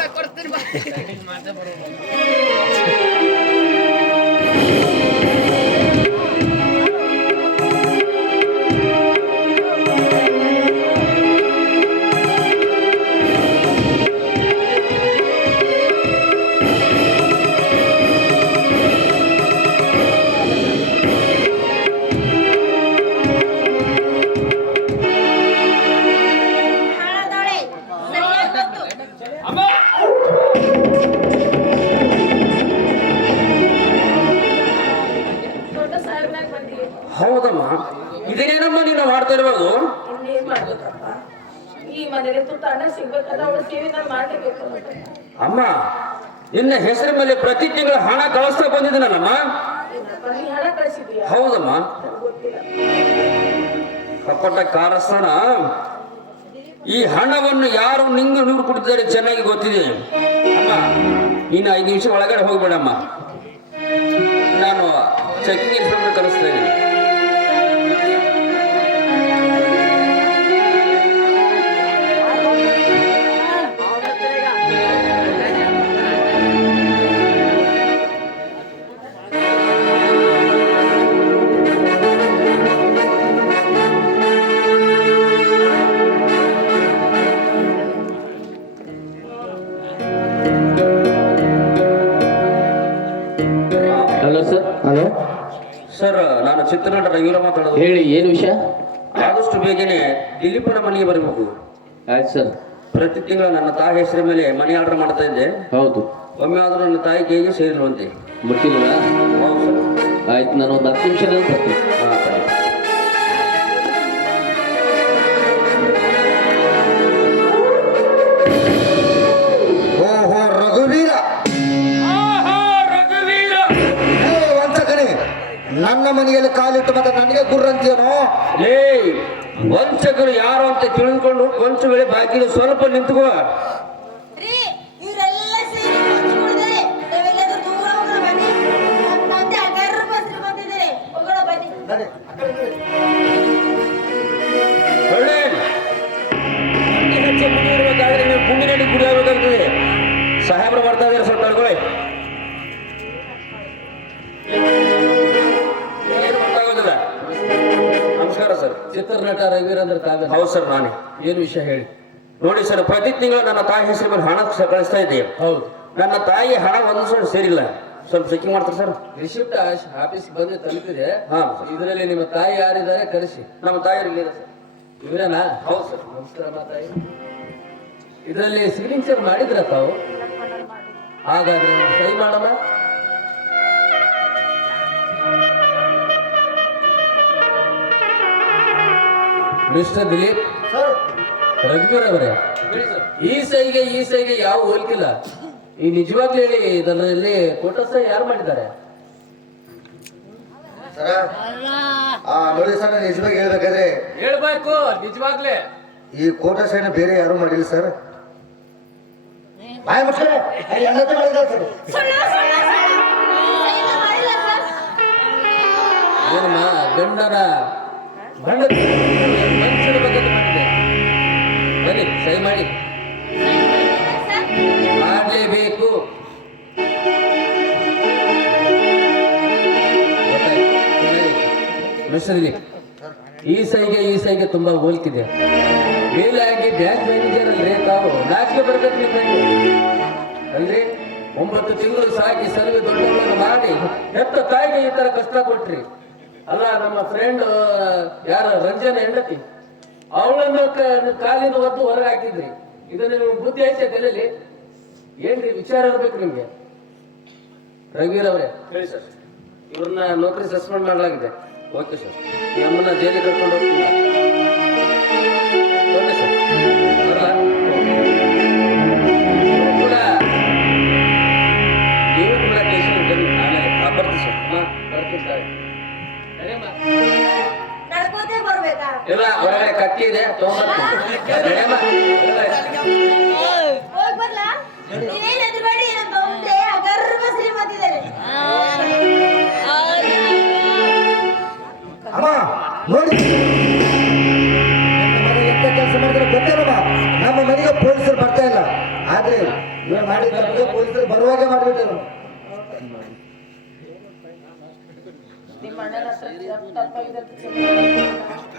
ಹೌದಮ್ಮ, ಇದೇನೇನಮ್ಮ ನೀನು ಮಾಡ್ತಾ ಇರ್ಬೋದು? ಇನ್ನೇನ್ ಮಾಡ್ಬೇಕಪ್ಪ, ಈ ಮನೇಲಿ ತುತ್ತ ಅನ್ನ ಸಿಗ್ಬೇಕಾದ್ರೆ ಅವಳ ಸೇವೆ ನಾನು ಮಾಡ್ಲೇಬೇಕು. ಅಮ್ಮ, ನಿನ್ನ ಹೆಸರ ಮೇಲೆ ಪ್ರತಿ ತಿಂಗಳು ಹಣ ಕಳಿಸ್ತಾ ಬಂದಿದ್ದೀನಮ್ಮ. ನೀ ಹಣ ಕಳಿಸಿದ್ಯಾ? ಹೌದಮ್ಮ. ಗೊತ್ತಿಲ್ಲ. ಕಪಟ ಕಾರಸ್ಥಾನ, ಈ ಹಣವನ್ನು ಯಾರು ನಿಂಗೆ ನೂರು ಕೊಡ್ತಿದ್ದಾರೆ ಚೆನ್ನಾಗಿ ಗೊತ್ತಿದೆ. ಅಮ್ಮ, ನೀನು 5 ನಿಮಿಷ ಒಳಗಡೆ ಹೋಗ್ಬೇಡಮ್ಮ, ನಾನು ಚೆಕಿಂಗ್ ಇನ್ಸ್ಪೆಕ್ಟರ್ ಕಳಿಸ್ತಾ ಇದ್ದೀನಿ. Hello sir. ಹಲೋ ಸರ್, ನಾನು ಚಿತ್ರನಟ ರವಿರ ಮಾತಾಡೋದು. ಹೇಳಿ, ಏನು ವಿಷಯ? ಆದಷ್ಟು ಬೇಗನೆ ದಿಲೀಪನ ಮನೆಗೆ ಬರಬೇಕು. ಆಯ್ತು ಸರ್. ಪ್ರತಿ ತಿಂಗಳು ನನ್ನ ತಾಯಿ ಹೆಸರ ಮೇಲೆ ಮನೆ ಆರ್ಡರ್ ಮಾಡ್ತಾ ಇದ್ದೆ. ಹೌದು. ಒಮ್ಮೆ ಆದ್ರೂ ನನ್ನ ತಾಯಿ ಕೈಗೆ ಸೇರಿರುವಂತೆ. ಮುಟ್ಟಿಲ್ವಾ? ಹೌದು ಸರ್. ಆಯ್ತು, ನಾನು ಒಂದು 10 ನಿಮಿಷದಲ್ಲಿ ಬರ್ತೀನಿ. ಹಾಂ ಸರಿ. ಓಹೋ ರಘುವೀರ, ಮನೆಯಲ್ಲಿ ಕಾಲಿಟ್ಟು ಮತ್ತೆ ನನಗೆ ಗುರ್ರಂತೀಯನೋ? ಲೇ ವಂಚಕರು ಯಾರು ಅಂತ ತಿಳಿದುಕೊಂಡು ಕೊಂಚ ವೇಳೆ ಬಾಕಿ ಸ್ವಲ್ಪ ನಿಂತುಕೋ. ರೀ ಇವರೆಲ್ಲ ಸೇರಿ ಹಂಚಿಕೊಂಡಿದ್ದಾರೆ. ನಾವೆಲ್ಲರೂ ದೂರ ಹೋಗೋಣ ಬನ್ನಿ. ಮತ್ತೆ 11 ರೂಪಾಯಿ ಬಂದಿದ್ದಾರೆ. ಹೋಗೋಣ ಬನ್ನಿ. ನಡಿ. ಒಳ್ಳೆ ಮಂಡಿ ಹೆಚ್ಚು ಮುಡಿ ಇರಬೇಕಾದ್ರೆ ನೀವು ಗುಂಡಿನಲ್ಲಿ ಕುಡಿಯಬೇಕಾಗ್ತದೆ. ಸಾಹೇಬರು ಬರ್ತಾ ಇದ್ದಾರೆ, ಸ್ವಲ್ಪ ತಡ್ಕೊಳ್ಳಿ. ಏನು ಗೊತ್ತಾಗೋದಿಲ್ಲ. ನಮಸ್ಕಾರ ಸರ್. ಚಿತ್ರನಟ ರವಿವೀರೇಂದ್ರ ತಾವೇ? ಹೌದು ಸರ್, ನಾನೇ. ಏನು ವಿಷಯ ಹೇಳಿ. ನೋಡಿ ಸರ್, ಪ್ರತಿ ತಿಂಗಳು ನನ್ನ ತಾಯಿ ಹೆಸರು ಮೇಲೆ ಹಣ ಕಳಿಸ್ತಾ ಇದ್ದೀವಿ. ಹೌದು. ನನ್ನ ತಾಯಿ ಹಣ ಒಂದು ಸಲ ಸೇರಿಲ್ಲ, ಸ್ವಲ್ಪ ಚೆಕಿಂಗ್ ಮಾಡ್ತಾರೆ ಸರ್. ರಿಸಿಪ್ಟ್ ಆಫೀಸ್ ಬಂದು ತಲುಪಿದೆ. ಹಾ. ಇದರಲ್ಲಿ ನಿಮ್ಮ ತಾಯಿ ಯಾರಿದ್ದಾರೆ ಕರೆಸಿ. ನಮ್ಮ ತಾಯಿ ಇರಲಿಲ್ಲ ಸರ್. ಇವರೇನಾ? ಹೌದು ಸರ್. ನಮಸ್ಕಾರ ಮಾತಾಯಿ. ಇದರಲ್ಲಿ ಸಿಗ್ನೇಚರ್ ಮಾಡಿದ್ರ ತಾವು? ಹಾಗಾದ್ರೆ ಸಹಿ ಮಾಡಮ್ಮ. ಮಿಸ್ಟರ್ ದಿಲೀಪ್ ಸರ್, ರಘುವೀರ್ ಅವರೇ, ಈ ಸೈಗೆ ಯಾವ ಹೋಲಿಕಿಲ್ಲ. ಈ ನಿಜವಾಗ್ಲೂ ಹೇಳಿ, ಇದರಲ್ಲಿ ಫೋಟೋ ಸಹ ಯಾರು ಮಾಡಿದ್ದಾರೆ? ಸರ, ನೋಡಿ ಸರ್, ನಾನು ನಿಜವಾಗಿ ಹೇಳ್ಬೇಕಾದ್ರೆ ಹೇಳ್ಬೇಕು ನಿಜವಾಗ್ಲೇ. ಈ ಕೋಟ ಸೈನ್ ಬೇರೆ ಯಾರು ಮಾಡಿಲ್ಲ ಸರ್. ಬಾಯ್ ಮುಚ್ಚಿದ್ರೆ ಸರ್. ಏನಮ್ಮ ಗಂಡನ ಮನುಷ್ಯನ ಬಗ್ಗೆ ಮಾಡಿದೆ. ಬನ್ನಿ ಸಹಿ ಮಾಡಿ. ಮಾಡಲೇಬೇಕು. ಮಿಸ್ಟರ್ ದಿಲೀಪ್, ಈ ಸೈಗೆ ತುಂಬಾ ಹೋಲಿಕಿದೆ. ಮೇಲಾಗಿ ಬ್ಯಾಂಕ್ ಮ್ಯಾನೇಜರ್ ಅಲ್ರಿ ತಾವು, ನಾಚಿಕೆ ಬರ್ಬೇಕು ನೀವು. ಅಲ್ರಿ 9 ತಿಂಗಳು ಸಾಕಿ ಸಲುವೆ ದೊಡ್ಡಗಳನ್ನು ಮಾಡಿ ಹೆತ್ತ ತಾಯಿಗೆ ಈ ತರ ಕಷ್ಟ ಕೊಟ್ರಿ. ಅಲ್ಲ, ನಮ್ಮ ಫ್ರೆಂಡ್ ಯಾರ ರಂಜನ ಹೆಂಡತಿ, ಅವಳನ್ನು ಕಾಲಿನ ಒದ್ದು ಹೊರಗೆ ಹಾಕಿದ್ರಿ. ಇದನ್ನ ನೀವು ಬುದ್ಧಿ ಐತೆ ತಲೆಯಲ್ಲಿ? ಏನ್ರಿ ವಿಚಾರ ಇರ್ಬೇಕು ನಿಮ್ಗೆ? ರಘುವೀರ್ ಅವರೇ ಹೇಳಿ ಸರ್. ಇವ್ರನ್ನ ನೌಕರಿ ಸಸ್ಪೆಂಡ್ ಮಾಡಲಾಗಿದೆ. Okay sir. ನಮ್ಮನ್ನ ಜೈಲಿಗೆ ಕರ್ಕೊಂಡು ಹೋಗ್ತೀವಿ. Okay sir. ಬರಲ್ಲ? ಇವ್ರು ಕೂಡ ಸ್ಟೇಷನ್ ನಾಳೆ ಬರ್ತೀವಿ ಸರ್. ಬರ್ತಿರ್ತಾರೆ. ನಡ್ಕೋತೇ ಬರ್ಬೇಕಾ? ಇಲ್ಲ, ಹೊರಗಡೆ ಕತ್ತಿ ಇದೆ, ಹೋಗ್ ಬರ್ಲಾ? ನೀವೇನ್ ಹೆದ್ರಬೇಡಿ, ನಮ್ಮ ತಂದೆ 11 ರೂಪಾಯಿ ಶ್ರೀಮಂತಿದ್ದಾರೆ. ಅಮ್ಮ ನೋಡಿ, ಎಂತ ಕೆಲಸ ಮಾಡಿದ್ರೆ ಗೊತ್ತೇನಮ್ಮ, ನಮ್ಮ ಮನೆಗೆ ಪೊಲೀಸರು ಬರ್ತಾ ಇಲ್ಲ. ಆದ್ರೆ ಇವ್ರು ಮಾಡಿದ ತಪ್ಪಿಗೆ ಪೊಲೀಸರು ಬರುವಾಗೆ ಮಾಡಿಬಿಟ್ಟರು.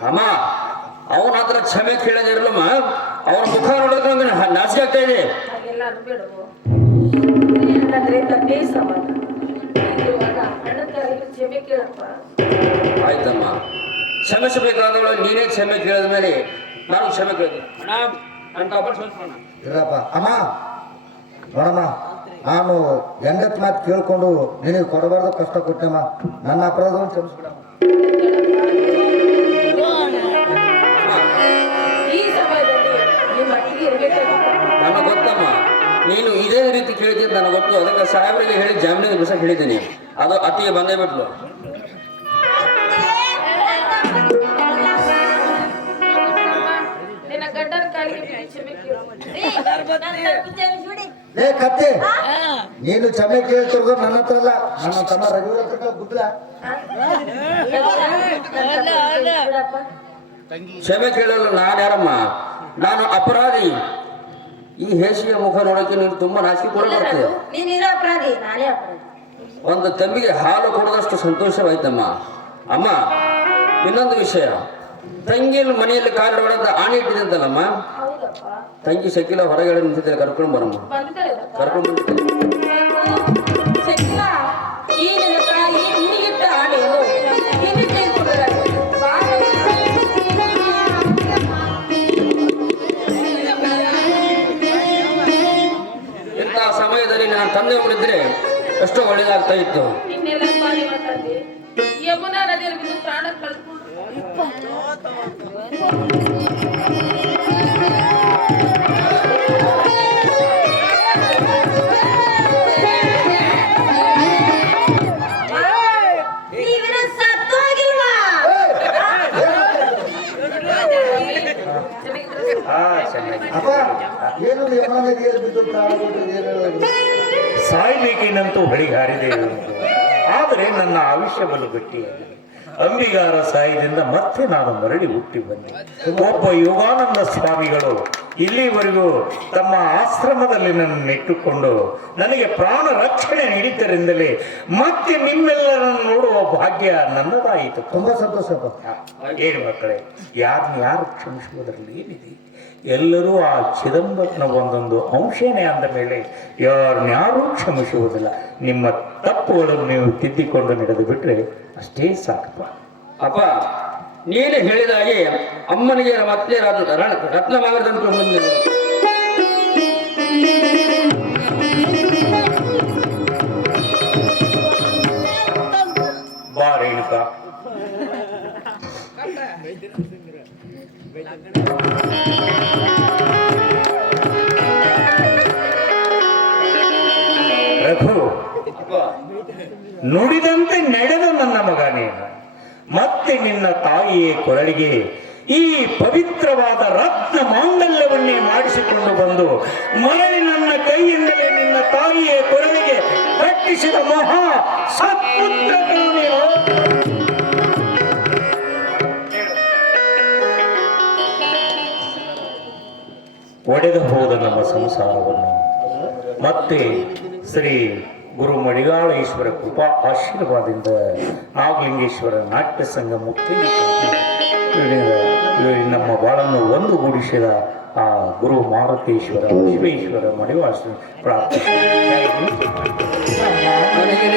ಅಮ್ಮ, ಅವನ ಹತ್ರ ಕ್ಷಮೆ ಕೇಳದಿರಲ್ಲಮ್ಮ. ಅವನ ಮುಖ ನೋಡಿದ್ರೆ ನಮ್ಗೆ ನಾಚಿಕೆ ಆಗ್ತಾ ಇದೆ. ಹಾಗೆಲ್ಲ ಅನ್ಬೇಡ. ಏನಂದ್ರೆ ತಂದೆ ಸಮಾನ. ಇರುವಾಗ ಅಣ್ಣನ ತಾಯಿಗೆ ಕ್ಷಮೆ ಕೇಳಪ್ಪ. ಆಯ್ತಮ್ಮ, ಕ್ಷಮಿಸಬೇಕಾದವಳು ನೀನೇ ಕ್ಷಮೆ ಕೇಳಿದ ಮೇಲೆ ನಾನು ಕ್ಷಮೆ ಕೇಳಿದೆ. ಇರಪ್ಪ ಅಮ್ಮ, ನೋಡಮ್ಮ, ನಾನು ಹೆಂಗತ್ ಮಾತು ಕೇಳ್ಕೊಂಡು ನಿನಗೆ ಕೊಡಬಾರ್ದು ಕಷ್ಟ ಕೊಟ್ಟೆಮ್ಮ. ನನ್ನ ಅಪರಾಧವನ್ನು ಕ್ಷಮಿಸ್ಬಿಡಮ್ಮ. ಈ ಸಮಯದಲ್ಲಿ ನಿಮ್ಮ ಅತ್ತಿಗೆ ಇರ್ಬೇಕಾಗಿತ್ತು. ನನಗೆ ಗೊತ್ತಮ್ಮ, ನೀನು ಇದೇ ರೀತಿ ಕೇಳಿದ್ದೀನಿ ನನಗೆ ಗೊತ್ತು. ಅದಕ್ಕೆ ಸಾಹೇಬರಿಗೆ ಹೇಳಿ ಜಾಮೀನಿಗೆ ಬಿಸಕ್ಕೆ ಹೇಳಿದ್ದೀನಿ. ಅದು ಅತ್ತಿಗೆ ಬಂದೇ ಬಿಟ್ಲು. ನಿನ್ನ ಗಂಡನ ಕಾಲಿಗೆ ಬಿದ್ದು ಕ್ಷಮೆ ಕೇಳು. ಏ ಕತ್ತೆ, ನೀನು ಕ್ಷಮೆ ಕೇಳ್ತಿರೋದು ನನ್ನ ಹತ್ರ ಅಲ್ಲ, ನನ್ನ ತಮ್ಮ ರಘುವೀರ್ ಹತ್ರ ಗುದ್ಲ. ಕ್ಷಮೆ ಕೇಳಲು ನಾನು ಯಾರಮ್ಮ? ನಾನು ಅಪರಾಧಿ. ಈ ಹೇಸಿಯ ಮುಖ ನೋಡಕ್ಕೆ ನೀನು ತುಂಬಾ ನಾಚಿಕೆ ಕೂಡ ಬರ್ತದೆ. ನೀನಿರೋ ಅಪರಾಧಿ, ನಾನೇ ಅಪರಾಧಿ. ಒಂದು ತಂಬಿಗೆ ಹಾಲು ಕೊಡದಷ್ಟು ಸಂತೋಷವಾಯ್ತಮ್ಮ. ಅಮ್ಮ, ಇನ್ನೊಂದು ವಿಷಯ, ತಂಗಿನ ಮನೆಯಲ್ಲಿ ಕಾಲಿಡಬಾರ್ದು ಆಣೆ ಇಟ್ಟಿದ್ದಂತಲ್ಲಮ್ಮ. ಹೌದಪ್ಪ, ತಂಗಿ ಶಕಿಲ ಹೊರಗಡೆ ನಿಂತಿದ್ದಾರೆ, ಕರ್ಕೊಂಡು ಬರಮ್ಮ. ಬಂದಿದ್ದಾಳೆ. ಕರ್ಕೊಂಡು ಶಕಿಲ, ಈ ನಿನ್ನ ತಾಯಿ ನಿನಗಿಟ್ಟ ಆಣೆಯನ್ನು ನಿನ್ನ ತೆಗೆದುಕೊಳ್ಳಲಾಗಿದೆ. ಇಂತಹ ಸಮಯದಲ್ಲಿ ನನ್ನ ತಂದೆ ಉಳಿದ್ರೆ ಎಷ್ಟೋ ಒಳ್ಳೇದಾಗ್ತಾ ಇತ್ತು. ಇನ್ನೆಲ್ಲ ಬಾರಿ ಮಾತಾಡಿ ಯಮುನಾ ನದಿಯಲ್ಲಿ ಬಿದ್ದು ಪ್ರಾಣ ಕಳ್ಕೊಂಡು ನೀವಿನ ಸತ್ತು ಏನು ಯಮುನಾ ನದಿಯಲ್ಲಿ ಬಿದ್ದು ಪ್ರಾಣ ಕೊಟ್ಟದ್ದು ಏನು ಹೇಳೋದು? ಸಾಯ್ಬೇಕೇನಂತೂ ಹೊಳಿಗಾರಿದೆ ಆದರೆ ನನ್ನ ಆಯುಷ್ಯ ಬಲು ಗಟ್ಟಿಯಾಗಿದೆ. ಅಂಬಿಗಾರ ಸಾಯದಿಂದ ಮತ್ತೆ ನಾನು ಮರಳಿ ಹುಟ್ಟಿ ಬಂದೆ. ಒಬ್ಬ ಯೋಗಾನಂದ ಸ್ವಾಮಿಗಳು ಇಲ್ಲಿವರೆಗೂ ತಮ್ಮ ಆಶ್ರಮದಲ್ಲಿ ನನ್ನನ್ನು ಇಟ್ಟುಕೊಂಡು ನನಗೆ ಪ್ರಾಣ ರಕ್ಷಣೆ ನೀಡಿದ್ದರಿಂದಲೇ ಮತ್ತೆ ನಿಮ್ಮೆಲ್ಲರನ್ನು ನೋಡುವ ಭಾಗ್ಯ ನನ್ನದಾಯಿತು. ತುಂಬಾ ಸಂತೋಷಪ್ಪ. ಏನು ಮಕ್ಕಳೇ, ಯಾರು ಕ್ಷಮಿಸುವುದರಲ್ಲಿ ಏನಿದೆ? ಎಲ್ಲರೂ ಆ ಚಿದಂಬರನ ಒಂದೊಂದು ಅಂಶನೇ ಅಂದ ಮೇಲೆ ಯಾರನ್ಯಾರೂ ಕ್ಷಮಿಸುವುದಿಲ್ಲ. ನಿಮ್ಮ ತಪ್ಪುಗಳನ್ನು ನೀವು ತಿದ್ದಿಕೊಂಡು ನಡೆದು ಬಿಟ್ರೆ ಅಷ್ಟೇ ಸಾಕಪ್ಪ. ಅಪ್ಪ, ನೀನು ಹೇಳಿದ ಹಾಗೆ ಅಮ್ಮನಿಗೆ ಮತ್ತೆ ರತ್ನ ಮಾಗದಂತೂ ಮುಂದೆ ಬಾ ರೇಣುಕಾ. ರಘು, ನುಡಿದಂತೆ ನಡೆದ ನನ್ನ ಮಗ ನೀನು. ಮತ್ತೆ ನಿನ್ನ ತಾಯಿಯ ಕೊರಳಿಗೆ ಈ ಪವಿತ್ರವಾದ ರತ್ನ ಮಾಂಗಲ್ಯವನ್ನೇ ಮಾಡಿಸಿಕೊಂಡು ಬಂದು ಮರಳಿ ನನ್ನ ಕೈಯಿಂದಲೇ ನಿನ್ನ ತಾಯಿಯ ಕೊರಳಿಗೆ ಕಟ್ಟಿಸಿದ ಮಹಾ ಸತ್ಪುತ್ರ ನೀನು. ಒಡೆದು ಹೋದ ನಮ್ಮ ಸಂಸಾರವನ್ನು ಮತ್ತೆ ಶ್ರೀ ಗುರು ಮಡಿಗಾಳೇಶ್ವರ ಕೃಪಾ ಆಶೀರ್ವಾದದಿಂದ ನಾಗಲಿಂಗೇಶ್ವರ ನಾಟ್ಯ ಸಂಘ ಮುಕ್ತಿಗೆ ನಮ್ಮ ಬಾಳನ್ನು ಒಂದುಗೂಡಿಸಿದ ಆ ಗುರು ಮಾರುತೇಶ್ವರ ಶಿವೇಶ್ವರ ಮಡಿವಾಸ ಪ್ರಾರ್ಥನೆ. ನನಗೆ